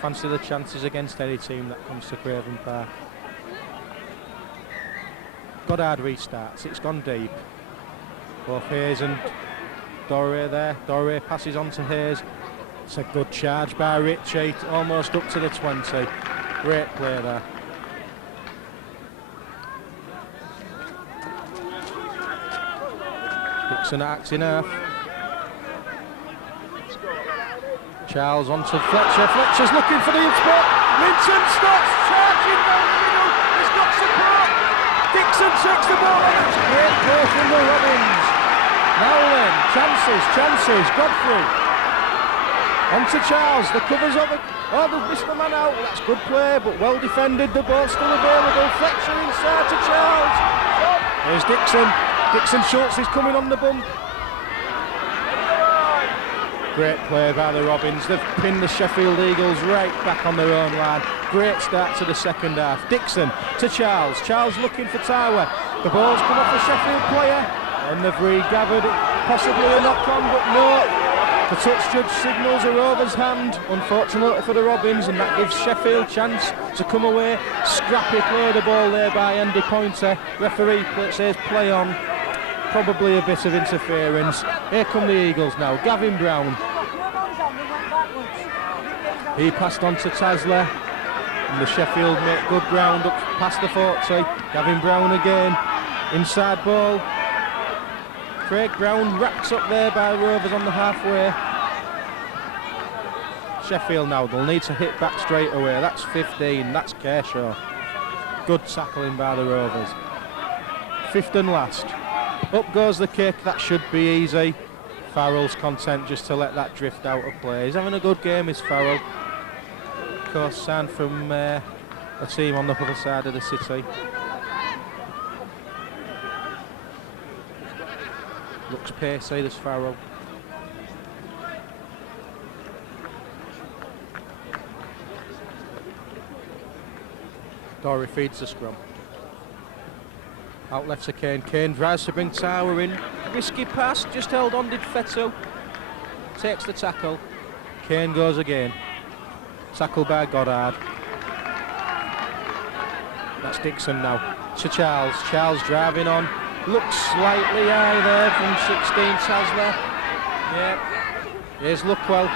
Fancy the chances against any team that comes to Craven Park. Goddard restarts, it's gone deep. Both Hayes and Doré there. Doré passes on to Hayes. It's a good charge by Ritchie, almost up to the 20. Great play there. Dixon acting half. Charles on to Fletcher. Fletcher's looking for the spot. Linton stops, charging down the middle. He's got support. Dixon takes the ball. That's a great play from the Robins. Now then, chances. Godfrey. On to Charles. The covers over. Oh, they've missed the man out. That's good play, but well defended. The ball still available. Fletcher inside to Charles. There's Dixon. Dixon Schultz is coming on the bump. Great play by the Robins. They've pinned the Sheffield Eagles right back on their own line. Great start to the second half. Dixon to Charles. Charles looking for Tower. The ball's come off the Sheffield player and they've regathered it. Possibly a knock-on, but no. The touch judge signals a Rovers hand, unfortunately for the Robins, and that gives Sheffield chance to come away. Scrappy play the ball there by Andy Pointer. Referee says play on. Probably a bit of interference. Here come the Eagles now. Gavin Brown. He passed on to Tasler. And the Sheffield make good ground up past the 40. Gavin Brown again. Inside ball. Craig Brown wrapped up there by Rovers on the halfway. Sheffield now, they'll need to hit back straight away. That's 15, that's Kershaw. Good tackling by the Rovers. 5th and last. Up goes the kick, that should be easy. Farrell's content just to let that drift out of play. He's having a good game, is Farrell. Of course, signed from a team on the other side of the city. Looks pacey, this Farrell. Dory feeds the scrum. Out left to Kane. Kane tries to bring Tower in. Risky pass, just held on, did Fetto. Takes the tackle. Kane goes again. Tackle by Goddard. That's Dixon now. To Charles. Charles driving on. Looks slightly high there from 16, Tasler. Yeah. Here's Luckwell.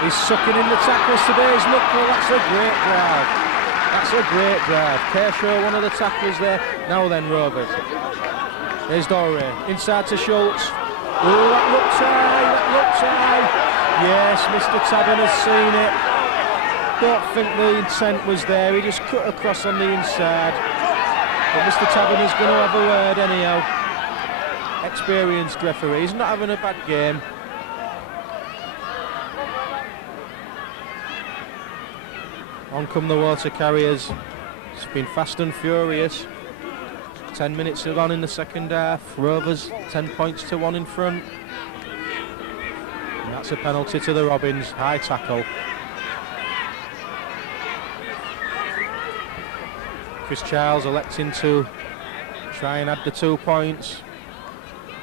He's sucking in the tackles today. Here's Luckwell. That's a great drive. That's a great drive. Kershaw, one of the tacklers there. Now then, Rovers. There's Doré. Inside to Schultz. Oh, that looks high. That looks high. Yes, Mr. Tabbin has seen it. Don't think the intent was there. He just cut across on the inside. But Mr. Tabbin is going to have a word anyhow. Experienced referee. He's not having a bad game. On come the water carriers. It's been fast and furious. 10 minutes have gone in the second half. Rovers 10 points to 1 in front. And that's a penalty to the Robins. High tackle. Chris Charles electing to try and add the 2 points.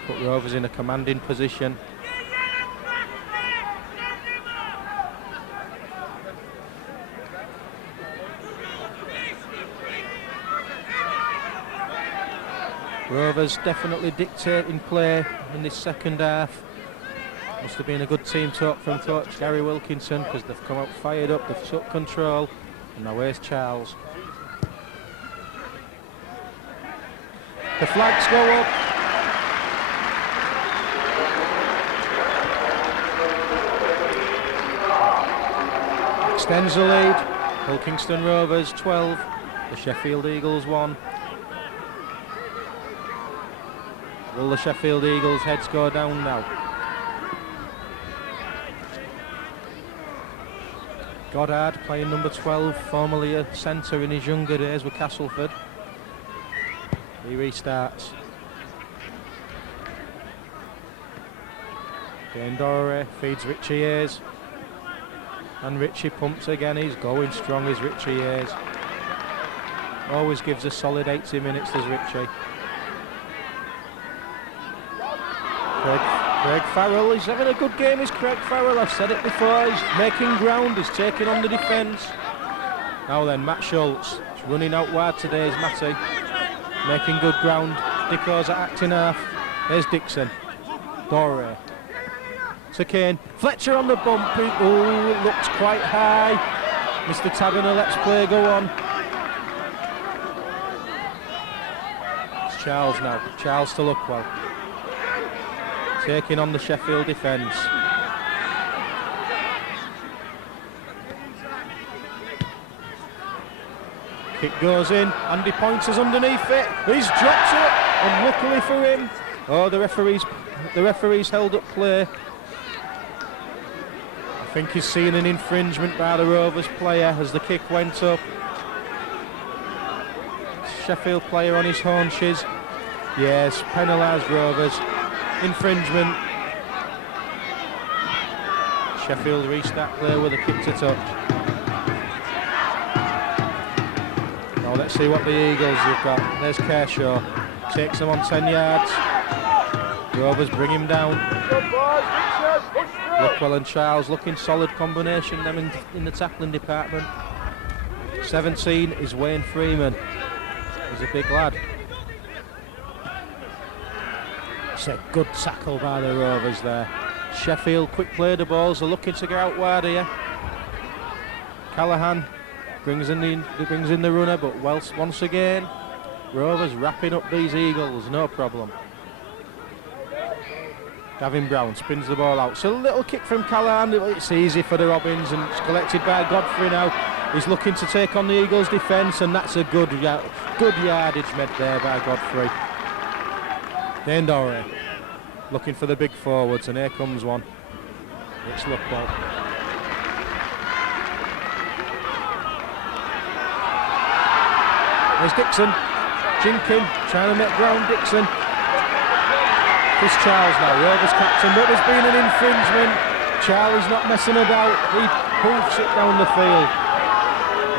Put Rovers in a commanding position. Rovers definitely dictating play in this second half. Must have been a good team talk from coach Gary Wilkinson, because they've come out fired up, they've took control, and now where's Charles? The flags go up. Extends the lead. Kingston Rovers 12, the Sheffield Eagles 1. Will the Sheffield Eagles heads go down now? Goddard playing number 12, formerly a centre in his younger days with Castleford. He restarts. Dane Dorey feeds Richie Hayes. And Richie pumps again. He's going strong, is Richie Hayes. Always gives a solid 80 minutes, does Richie. Craig Farrell, he's having a good game, is Craig Farrell. I've said it before, he's making ground, he's taking on the defence. Now then, Matt Schultz, he's running out wide today, is Matty. Making good ground. Dicko's at acting half. There's Dixon. Dorey. To Kane. Fletcher on the bump. Oh, it looks quite high. Mr. Taberner lets play go on. It's Charles now. Charles to Luckwell. Taking on the Sheffield defence. Kick goes in. Andy Pointer's underneath it. He's dropped it. Unluckily for him. Oh, the referee's held up play. I think he's seen an infringement by the Rovers player as the kick went up. Sheffield player on his haunches. Yes, penalised Rovers. Infringement. Sheffield restart play with a kick to touch. Now let's see what the Eagles have got. There's Kershaw. Takes them on 10 yards. Rovers bring him down. Luckwell and Charles looking solid combination them in the tackling department. 17 is Wayne Freeman. He's a big lad. It's a good tackle by the Rovers there. Sheffield quick play the balls. They're looking to get out wide here. Callahan brings in the runner, but once again Rovers wrapping up these Eagles, no problem. Gavin Brown spins the ball out. So a little kick from Callahan. It's easy for the Robins, and it's collected by Godfrey now. He's looking to take on the Eagles' defence, and that's a good yardage made there by Godfrey. Dane Dorey looking for the big forwards, and here comes one. It's Luckwell. There's Dixon. Jinkin trying to make ground. Dixon. It's Charles now, Rovers captain, but there's been an infringement. Charlie's not messing about. He hoofs it down the field.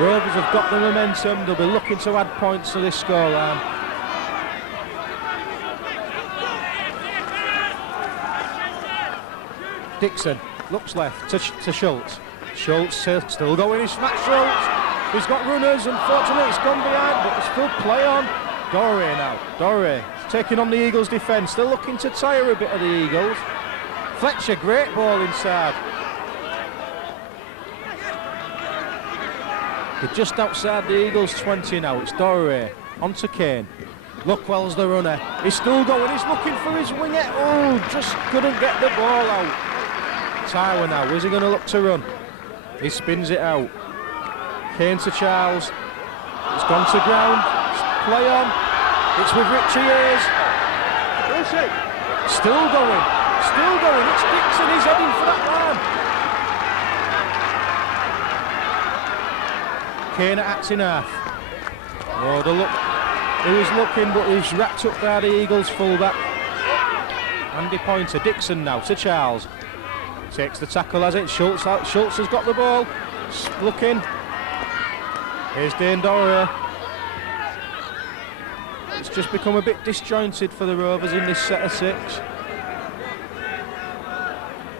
Rovers have got the momentum. They'll be looking to add points to this scoreline. Dixon looks left to Schultz. Schultz still going. It's Matt Schultz. He's got runners. Unfortunately, it's gone behind, but there's still play on. Dorey now. Dorey taking on the Eagles' defence. They're looking to tire a bit of the Eagles. Fletcher, great ball inside. They're just outside the Eagles' 20 now. It's Dorey. On to Kane. Luckwell's the runner. He's still going. He's looking for his wingette. Oh, just couldn't get the ball out. Tyler now. Is he going to look to run? He spins it out. Kane to Charles. It's gone to ground. Play on. It's with Richie Hayes. Still going. Still going. It's Dixon. He's heading for that line. Kane at acting half. Oh, the look. He was looking, but he was wrapped up by the Eagles fullback. Andy Pointer. Dixon now to Charles. Takes the tackle, has it? Schultz has got the ball. Looking. Here's Dane Dorey. It's just become a bit disjointed for the Rovers in this set of 6.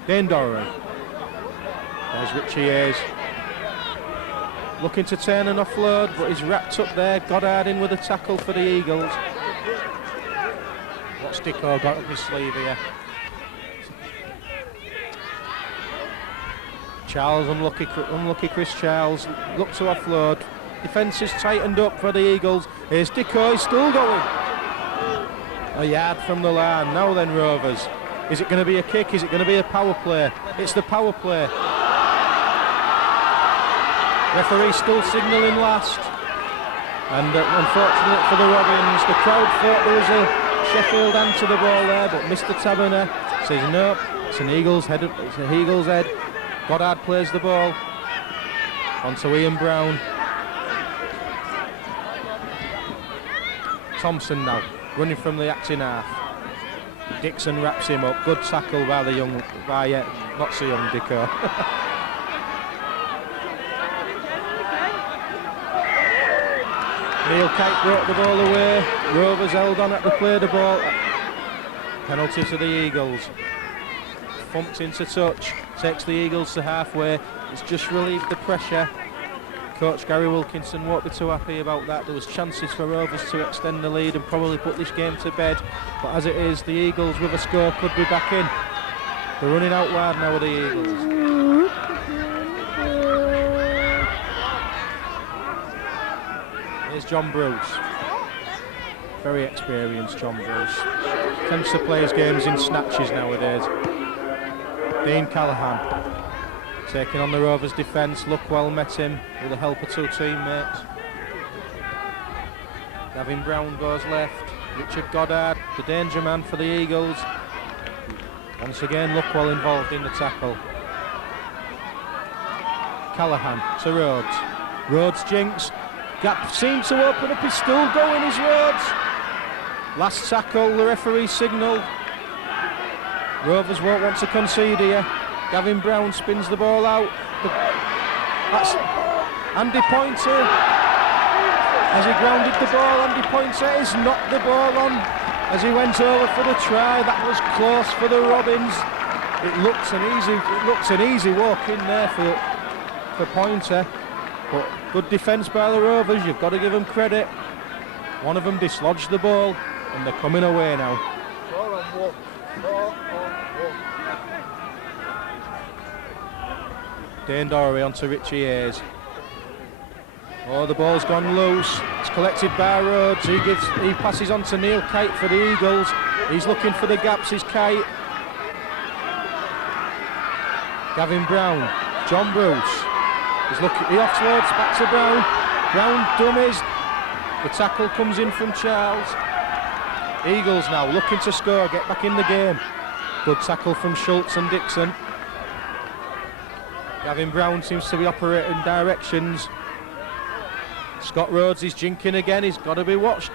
Dane Dorey. There's Richie Hayes. Looking to turn and offload, but he's wrapped up there. Goddard in with a tackle for the Eagles. Dicko got up his sleeve here. Charles, unlucky Chris Charles, look to offload. Defence is tightened up for the Eagles. Here's Dicko, he's still going. A yard from the line. Now then, Rovers. Is it going to be a kick? Is it going to be a power play? It's the power play. Referee still signalling last. And unfortunate for the Robins, the crowd thought there was a Sheffield hand to the ball there, but Mr. Taberner says no, it's an Eagles head. It's an Eagles head. Goddard plays the ball onto Ian Brown. Thompson now running from the acting half. Dixon wraps him up. Good tackle by the young, not so young Dicko. Neil Kite brought the ball away. Rovers held on at the play the ball. Penalty to the Eagles. Thumped into touch. Takes the Eagles to halfway. It's just relieved the pressure. Coach Gary Wilkinson won't be too happy about that. There was chances for Rovers to extend the lead and probably put this game to bed. But as it is, the Eagles with a score could be back in. They're running out wide now with the Eagles. Here's John Bruce. Very experienced John Bruce. Tends to play his games in snatches nowadays. Dean Callaghan taking on the Rovers defence. Luckwell met him with the help of two teammates. Gavin Brown goes left. Richard Goddard, the danger man for the Eagles. Once again, Luckwell involved in the tackle. Callaghan to Rhodes. Rhodes jinks. Gap seems to open up. He's still going, is Rhodes. Last tackle, the referee signal. Rovers won't want to concede here. Gavin Brown spins the ball out. That's Andy Pointer. As he grounded the ball, Andy Pointer has knocked the ball on as he went over for the try. That was close for the Robins. It looks an easy walk in there for Pointer. But good defence by the Rovers, you've got to give them credit. One of them dislodged the ball and they're coming away now. Dane Dorey onto Richie Hayes. Oh, the ball's gone loose. It's collected by Rhodes. He passes on to Neil Kite for the Eagles. He's looking for the gaps, is Kite. Gavin Brown, John Bruce. He offloads back to Brown. Brown dummies. The tackle comes in from Charles. Eagles now looking to score, get back in the game. Good tackle from Schultz and Dixon. Gavin Brown seems to be operating directions. Scott Rhodes is jinking again, he's got to be watched.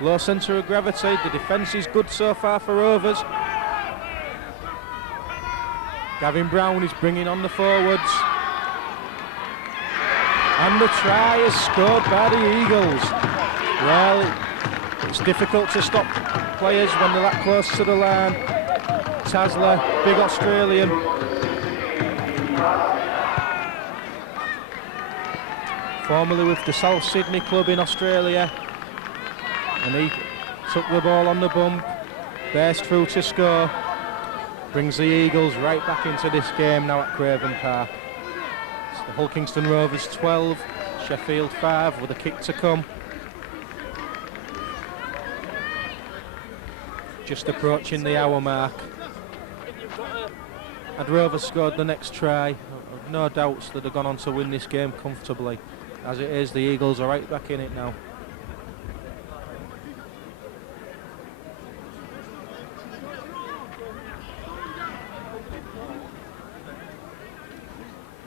Low centre of gravity, the defence is good so far for Rovers. Gavin Brown is bringing on the forwards. And the try is scored by the Eagles. Well, it's difficult to stop players when they're that close to the line. Tasler, big Australian. Formerly with the South Sydney club in Australia. And he took the ball on the bump, burst through to score. Brings the Eagles right back into this game now at Craven Park. It's the Hull Kingston Rovers 12, Sheffield 5 with a kick to come. Just approaching the hour mark. Had Rovers scored the next try, I've no doubts that they've gone on to win this game comfortably. As it is, the Eagles are right back in it now.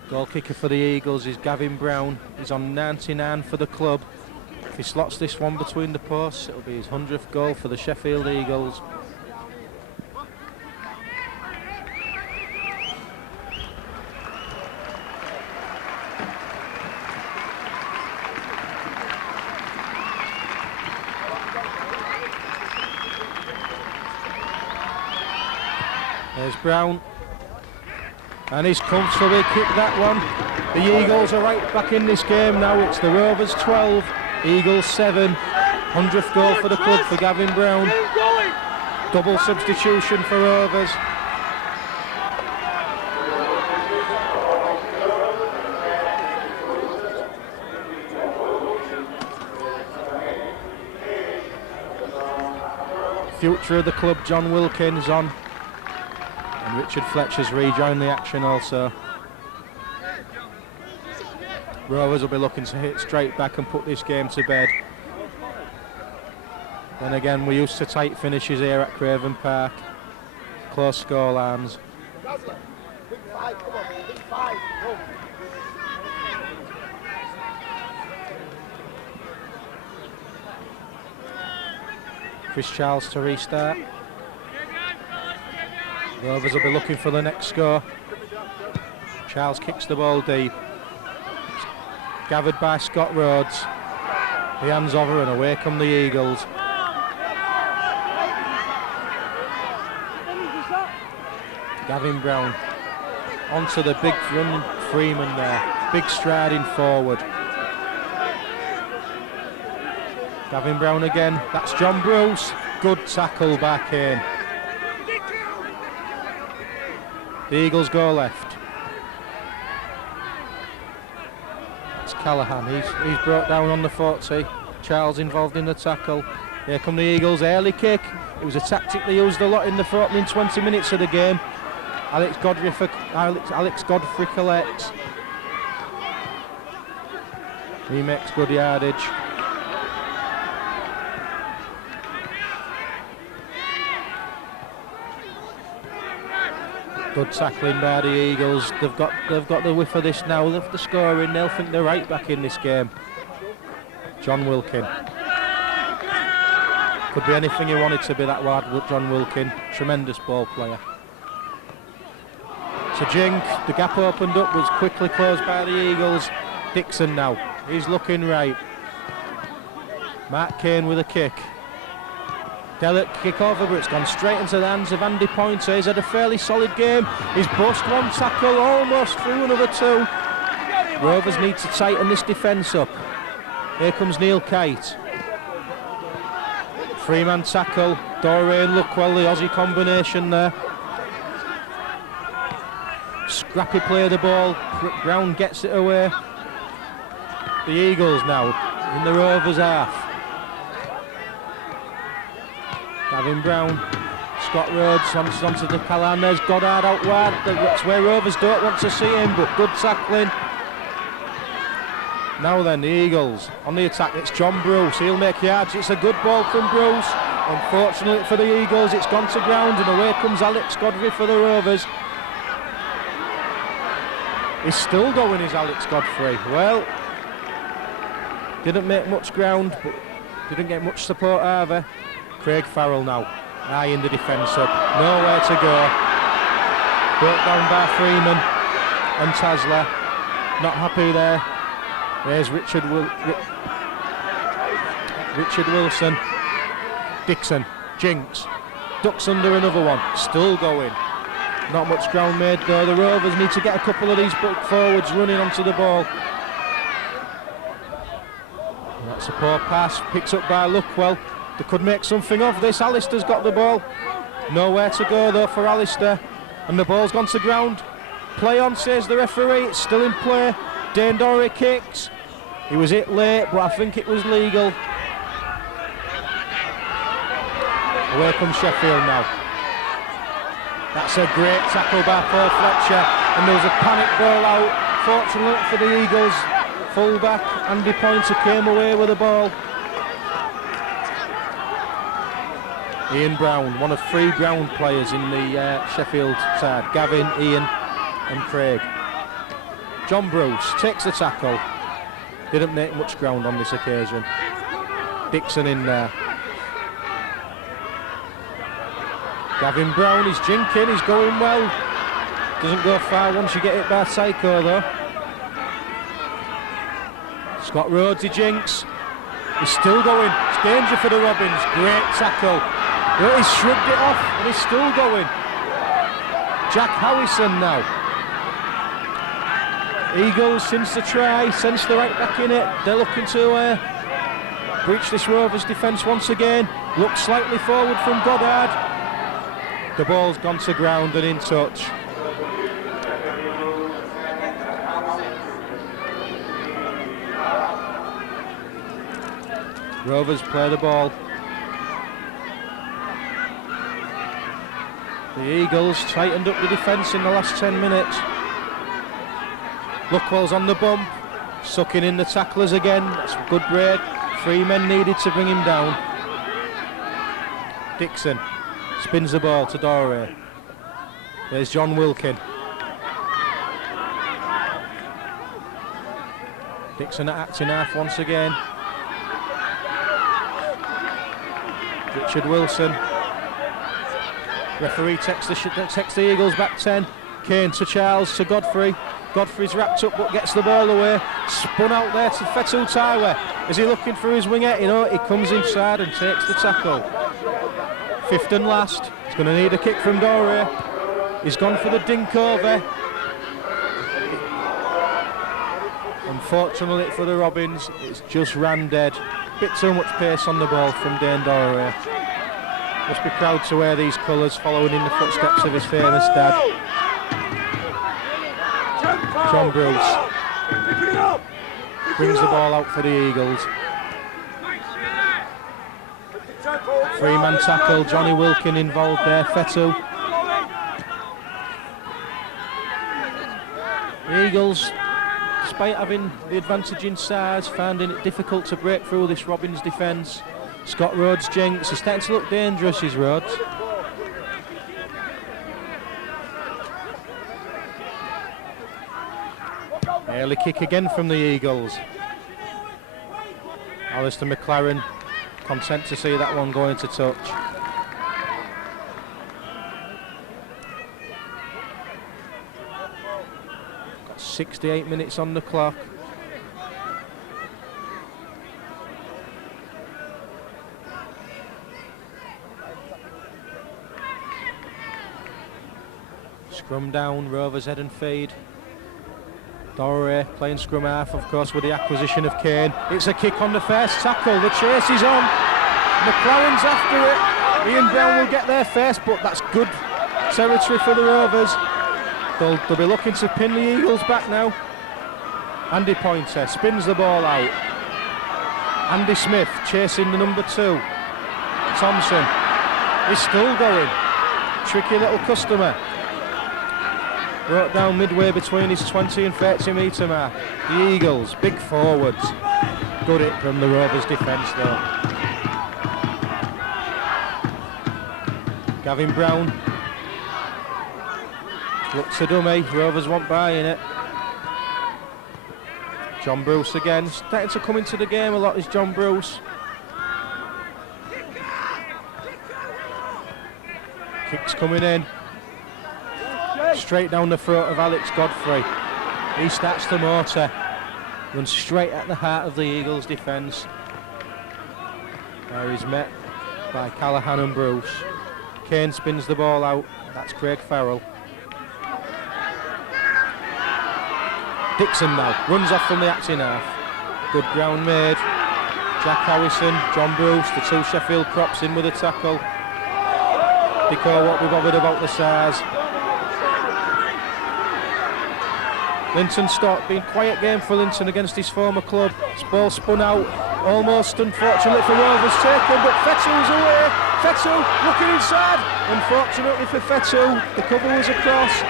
Goal kicker for the Eagles is Gavin Brown. He's on 99 for the club. If he slots this one between the posts, it'll be his 100th goal for the Sheffield Eagles. There's Brown. And he's comfortably kicked that one. The Eagles are right back in this game now. It's the Rovers 12, Eagles 7. 100th goal for the club for Gavin Brown. Double substitution for Rovers. Future of the club, John Wilkins, on, and Richard Fletcher's rejoined the action also. Rovers will be looking to hit straight back and put this game to bed. Then again, we're used to tight finishes here at Craven Park. Close scorelines. Chris Charles to restart. Rovers will be looking for the next score. Charles kicks the ball deep. Gathered by Scott Rhodes. He hands over and away come the Eagles. Gavin Brown onto the big run Freeman there. Big striding forward. Gavin Brown again. That's John Bruce. Good tackle back in. The Eagles go left. It's Callahan. He's brought down on the 40. Charles involved in the tackle. Here come the Eagles. Early kick. It was a tactic they used a lot in the opening 20 minutes of the game. Alex Godfrey collects. He makes good yardage. Good tackling by the Eagles. They've got the whiff of this now. They've the scoring. They'll think they're right back in this game. John Wilkin. Could be anything he wanted to be, that lad, John Wilkin. Tremendous ball player. So Jink, the gap opened up, was quickly closed by the Eagles. Dixon now. He's looking right. Mark Kane with a kick. Delicate kick over, but it's gone straight into the hands of Andy Pointer. He's had a fairly solid game. He's bust one tackle, almost through another two. Rovers need to tighten this defence up. Here comes Neil Kite. Three-man tackle. Doreen Luckwell, the Aussie combination there. Scrappy play of the ball. Brown gets it away. The Eagles now in the Rovers half. Gavin Brown, Scott Rhodes onto the Callahan. There's Goddard out wide. That's where Rovers don't want to see him, but good tackling. Now then, the Eagles on the attack. It's John Bruce. He'll make yards. It's a good ball from Bruce. Unfortunately for the Eagles, it's gone to ground, and away comes Alex Godfrey for the Rovers. He's still going, is Alex Godfrey. Well, didn't make much ground, but didn't get much support either. Craig Farrell now, eyeing the defence up, nowhere to go. Brought down by Freeman and Tasler, not happy there. There's Richard Wilson. Dixon, Jinks, ducks under another one, still going. Not much ground made though. The Rovers need to get a couple of these forwards running onto the ball. That's a poor pass, picked up by Luckwell. They could make something of this. Alistair's got the ball. Nowhere to go though for Alistair. And the ball's gone to ground. Play on, says the referee. It's still in play. Dane Dory kicks. He was hit late, but I think it was legal. Away comes Sheffield now. That's a great tackle by Paul Fletcher. And there was a panic ball out. Fortunately for the Eagles, full-back Andy Pointer came away with the ball. Ian Brown, one of three ground players in the Sheffield side. Gavin, Ian and Craig. John Bruce takes the tackle. Didn't make much ground on this occasion. Dixon in there. Gavin Brown, he's jinking, he's going well. Doesn't go far once you get hit by Psycho though. Scott Rhodes, he jinks. He's still going. It's danger for the Robins. Great tackle. But he's shrugged it off and he's still going. Jack Howison now. Eagles, since the try, sense they're right back in it. They're looking to breach this Rovers defence once again. Look slightly forward from Goddard. The ball's gone to ground and in touch. Rovers play the ball. The Eagles tightened up the defence in the last 10 minutes. Luckwell's on the bump, sucking in the tacklers again. That's a good break. 3 men needed to bring him down. Dixon spins the ball to Dore. There's John Wilkin. Dixon at acting half once again. Richard Wilson. Referee texts the Eagles back 10. Kane to Charles to Godfrey. Godfrey's wrapped up but gets the ball away. Spun out there to Fetu Taiwe. Is he looking for his wingette? You know, he comes inside and takes the tackle. 5th and last. He's going to need a kick from Dore. He's gone for the dink over. Unfortunately for the Robins, it's just ran dead. Bit too much pace on the ball from Dane Dore. Must be proud to wear these colours, following in the footsteps of his famous dad. John Bruce brings the ball out for the Eagles. 3-man tackle, Johnny Wilkin involved there, Fetu. The Eagles, despite having the advantage in size, finding it difficult to break through this Robins defence. Scott Rhodes jinx, he's starting to look dangerous, is Rhodes. Early kick again from the Eagles. Alistair McLaren content to see that one go into touch. Got 68 minutes on the clock. Scrum down, Rovers head and feed. Dore playing scrum half, of course, with the acquisition of Kane. It's a kick on the first tackle. The chase is on. McLaren's after it. Ian Brown will get there first, but that's good territory for the Rovers. They'll be looking to pin the Eagles back now. Andy Pointer spins the ball out. Andy Smith chasing the number 2. Thompson is still going. Tricky little customer. Brought down midway between his 20 and 30 metre mark. The Eagles, big forwards. Good hit from the Rovers defence though. Gavin Brown. Looks a dummy, Rovers want by in it. John Bruce again, starting to come into the game a lot is John Bruce. Kicks coming in. Straight down the throat of Alex Godfrey. He starts to motor. Runs straight at the heart of the Eagles' defence. There he's met by Callaghan and Bruce. Kane spins the ball out. That's Craig Farrell. Dixon now runs off from the acting half. Good ground made. Jack Howison, John Bruce, the 2 Sheffield props in with a tackle. Dico won't be bothered about the size. Linton Stott, been quiet game for Linton against his former club. This ball spun out, almost unfortunately for Rovers taken, but Fetu's away. Fetu looking inside. Unfortunately for Fetu, the cover was across.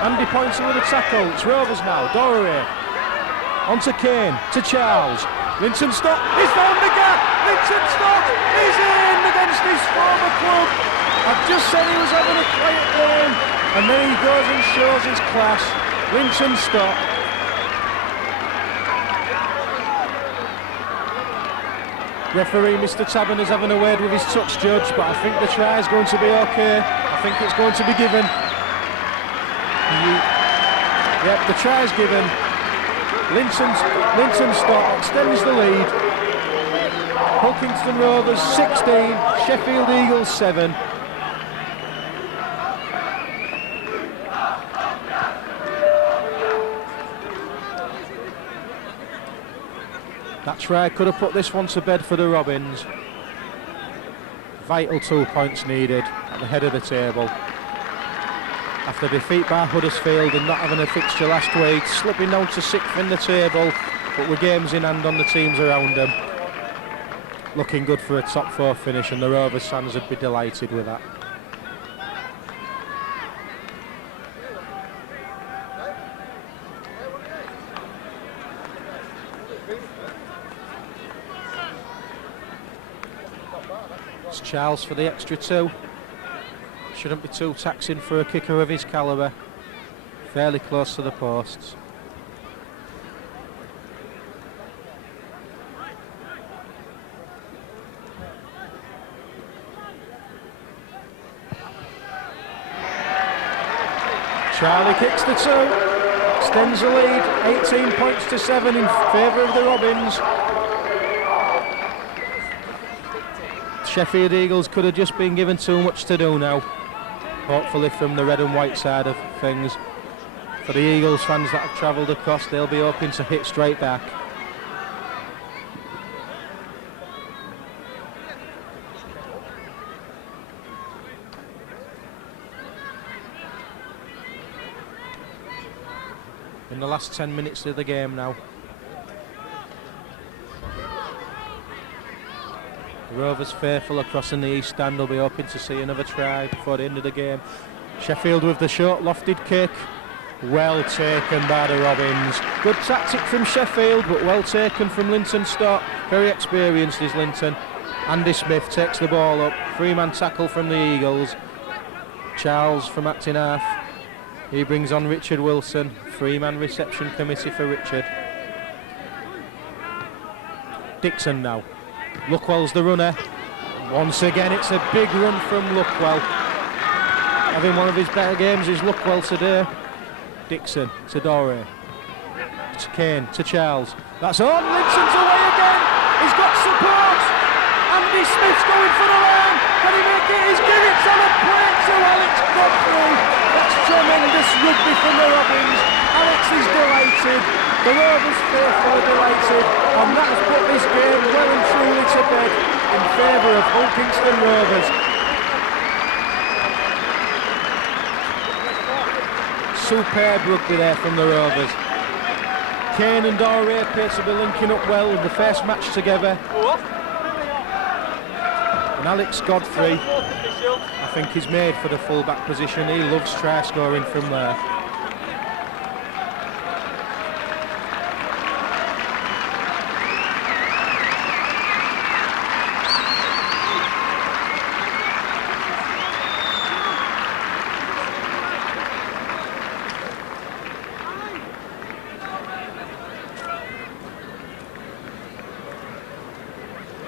Andy Pointer with a tackle. It's Rovers now. Dore on to Kane, to Charles. Linton Stott, he's found the gap. Linton Stott is in against his former club. I've just said he was having a quiet game, and then he goes and shows his class. Linton Stott. Referee Mr. Tabben is having a word with his touch judge, but I think the try is going to be okay. I think it's going to be given. Yep, the try is given. Linton Stott extends the lead. Hulkingston Rovers 16, Sheffield Eagles 7. That try could have put this one to bed for the Robins. Vital 2 points needed at the head of the table. After defeat by Huddersfield and not having a fixture last week, slipping down to 6th in the table, but with games in hand on the teams around them. Looking good for a top 4 finish, and the Rovers fans would be delighted with that. It's Charles for the extra 2. Shouldn't be too taxing for a kicker of his calibre. Fairly close to the posts. Charlie kicks the 2, extends the lead, 18 points to 7 in favour of the Robins. Sheffield Eagles could have just been given too much to do now. Hopefully from the red and white side of things. For the Eagles fans that have travelled across, they'll be hoping to hit straight back. In the last 10 minutes of the game now. The Rovers faithful across in the east stand will be hoping to see another try before the end of the game. Sheffield with the short lofted kick. Well taken by the Robins. Good tactic from Sheffield, but well taken from Linton Stott. Very experienced is Linton. Andy Smith takes the ball up. 3-man tackle from the Eagles. Charles from acting half. He brings on Richard Wilson. 3-man reception committee for Richard. Dixon now. Luckwell's the runner. Once again, it's a big run from Luckwell. Having one of his better games is Luckwell today. Dixon to Doré. To Kane, to Charles. That's on. Linton's away again. He's got support. Andy Smith's going for the line. Can he make it? He's giving it on a plate to Alex Godfrey. That's tremendous rugby from the Robins. Alex is delighted. The Rovers faithful are delighted, and that has put this game well and truly to bed in favour of Hull Kingston Rovers. Superb rugby there from the Rovers. Kane and Doré appear to be linking up well in the first match together. And Alex Godfrey, I think, is made for the full-back position. He loves try scoring from there.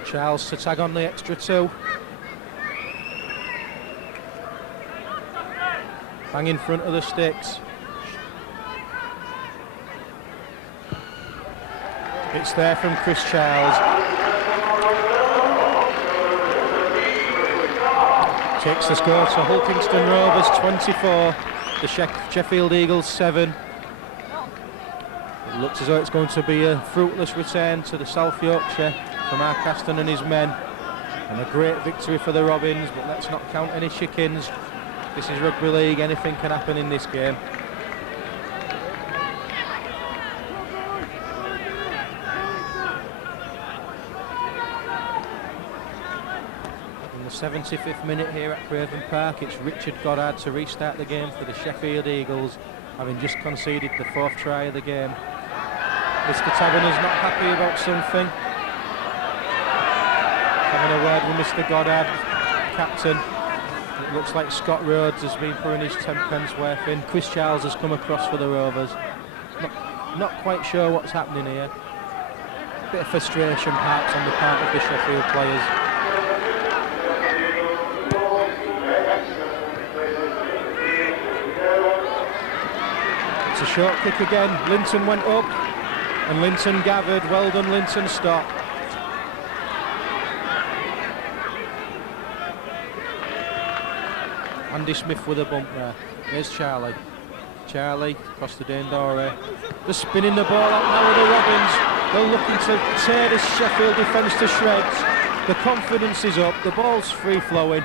Charles to tag on the extra 2. Bang in front of the sticks. It's there from Chris Charles. Takes the score to Hull Kingston Rovers 24, the Sheffield Eagles 7. It looks as though it's going to be a fruitless return to the South Yorkshire from Mark Aston and his men, and a great victory for the Robins, but let's not count any chickens. This is rugby league, anything can happen in this game. In the 75th minute here at Craven Park, it's Richard Goddard to restart the game for the Sheffield Eagles, having just conceded the 4th try of the game. Mr. Taberner's not happy about something. Having a word with Mr. Goddard, captain. It looks like Scott Rhodes has been putting his 10 pence worth in. Chris Charles has come across for the Rovers. Not quite sure what's happening here. Bit of frustration perhaps on the part of the Sheffield players. It's a short kick again. Linton went up and Linton gathered. Well done, Linton Stott. Andy Smith with a bump there. Here's Charlie. Charlie across the Dane Doré. They're spinning the ball out now with the Robins. They're looking to tear this Sheffield defence to shreds. The confidence is up, the ball's free-flowing.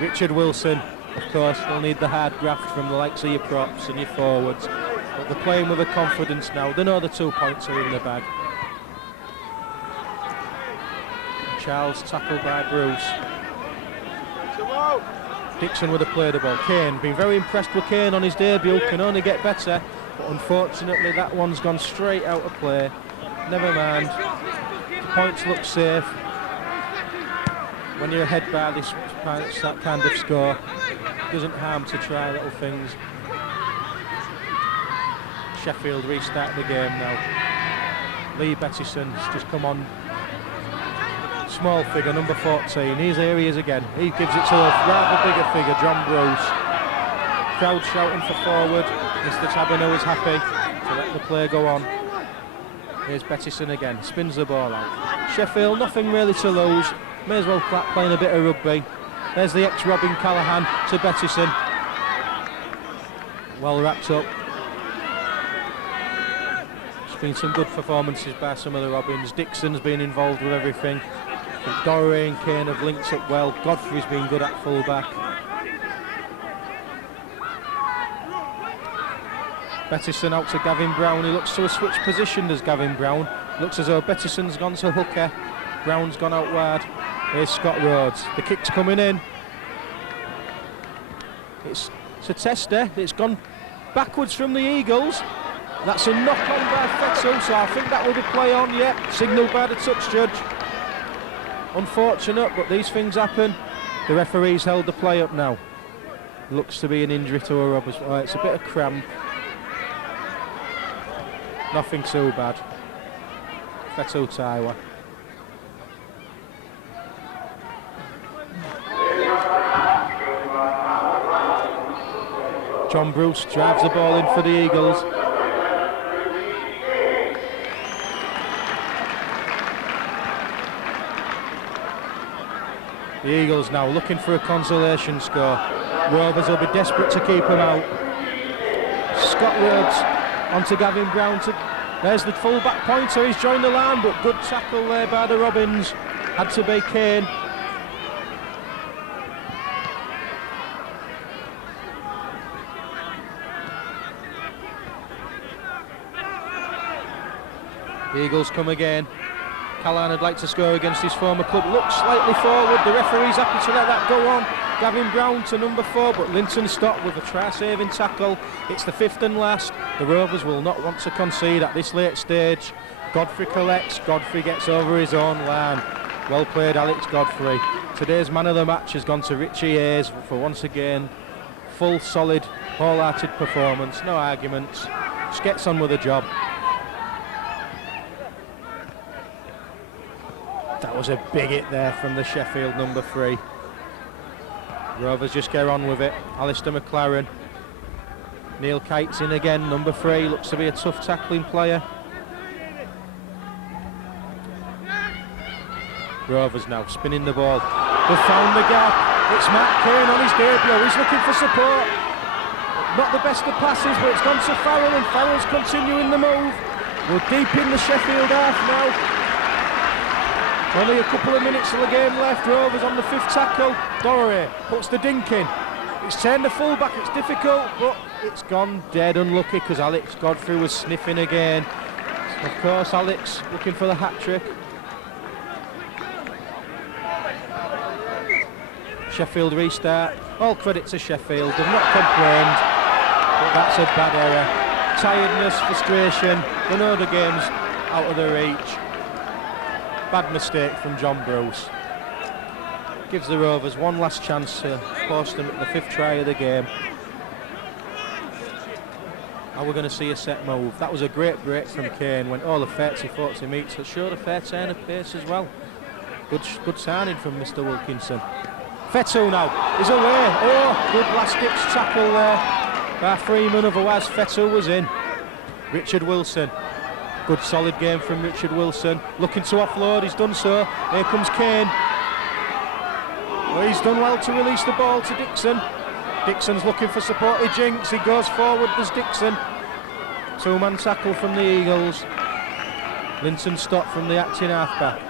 Richard Wilson, of course, will need the hard graft from the likes of your props and your forwards. But they're playing with a confidence now. They know the 2 points are in the bag. Charles tackled by Bruce. Dixon would have played the ball. Kane, been very impressed with Kane on his debut, can only get better. But unfortunately that one's gone straight out of play. Never mind. The points look safe. When you're ahead by this kind of score, it doesn't harm to try little things. Sheffield restart the game now. Lee Bettison's just come on. Small figure, number 14. Here he is again. He gives it to a rather bigger figure, John Bruce. Crowd shouting for forward. Mr. Taberner was happy to let the play go on. Here's Bettison again, spins the ball out. Sheffield, nothing really to lose. May as well clap playing a bit of rugby. There's the ex-Robin Callaghan to Bettison. Well wrapped up. There's been some good performances by some of the Robins. Dixon's been involved with everything. Dorey and Kane have linked up well. Godfrey's been good at full-back. Bettison out to Gavin Brown. He looks to have switched position as Gavin Brown. Looks as though Bettison's gone to hooker. Brown's gone out wide. Here's Scott Rhodes. The kick's coming in. It's a tester. It's gone backwards from the Eagles. That's a knock on by Fetzel, so I think that will be play on, yeah. Signalled by the touch judge. Unfortunate, but these things happen. The referee's held the play up now. Looks to be an injury to a Robbers. Well, it's a bit of cramp. Nothing too bad. Fetu Taiwa. John Bruce drives the ball in for the Eagles. The Eagles now looking for a consolation score. Rovers will be desperate to keep them out. Scott Rhodes onto Gavin Brown. There's the full-back pointer. He's joined the line, but good tackle there by the Robins. Had to be Kane. The Eagles come again. Callaghan would like to score against his former club. Looks slightly forward. The referee's happy to let that go on. Gavin Brown to number 4, but Linton stopped with a try-saving tackle. It's the 5th and last. The Rovers will not want to concede at this late stage. Godfrey collects. Godfrey gets over his own line. Well played, Alex Godfrey. Today's man of the match has gone to Richie Hayes for once again. Full, solid, wholehearted performance. No arguments. Just gets on with the job. That was a big hit there from the Sheffield number 3. Rovers just get on with it. Alistair McLaren. Neil Kite's in again, number 3. Looks to be a tough tackling player. Rovers now spinning the ball. They've found the gap. It's Matt Kane on his debut. He's looking for support. Not the best of passes, but it's gone to Farrell, and Farrell's continuing the move. We're deep in the Sheffield half now. Only a couple of minutes of the game left. Rovers on the 5th tackle. Dorey puts the dink in. It's turned the full-back. It's difficult, but it's gone dead unlucky because Alex Godfrey was sniffing again. Of course, Alex looking for the hat-trick. Sheffield restart. All credit to Sheffield. They've not complained, but that's a bad error. Tiredness, frustration. They know the game's out of their reach. Bad mistake from John Bruce. Gives the Rovers one last chance to force them at the 5th try of the game. Are we going to see a set move? That was a great break from Kane. Went all the 30-40 metres. It showed a fair turn of pace as well. Good signing from Mr. Wilkinson. Fetu now is away. Oh, good last-ditch tackle there by Freeman. Otherwise, Fetu was in. Richard Wilson. Good solid game from Richard Wilson. Looking to offload, he's done so. Here comes Kane. Well, he's done well to release the ball to Dixon. Dixon's looking for support. He jinks, he goes forward, there's Dixon. 2-man tackle from the Eagles. Linton stopped from the acting halfback.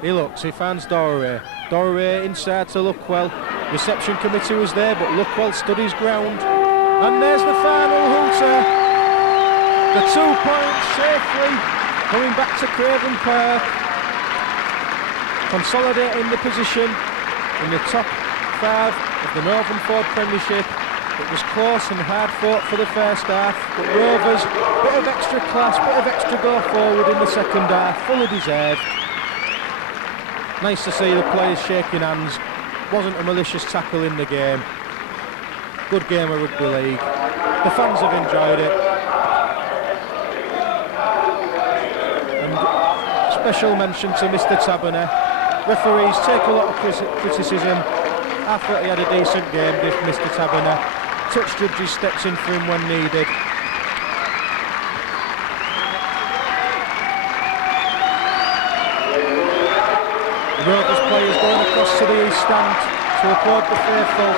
He looks, he finds Doré. Doré inside to Luckwell. Reception committee was there, but Luckwell stood his ground. And there's the final hooter. The 2 points safely coming back to Craven Park. Consolidating the position in the top 5 of the Northern Ford Premiership. It was close and hard fought for the first half, but Rovers, bit of extra class, bit of extra go forward in the second half, fully deserved. Nice to see the players shaking hands. Wasn't a malicious tackle in the game. Good game of rugby league. The fans have enjoyed it. And special mention to Mr. Taberner. Referees take a lot of criticism. I thought he had a decent game, Mr. Taberner. Touch judges steps in for him when needed. The Rovers players going across to the east stand to applaud the faithful.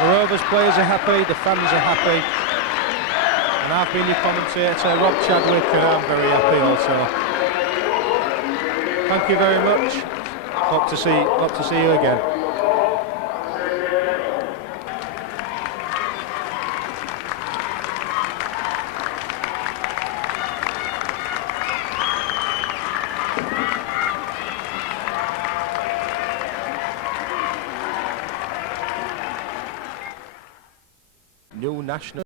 The Rovers players are happy, the fans are happy, and I've been your commentator, Rob Chadwick, and I'm very happy also. Thank you very much. Hope to see you again. New national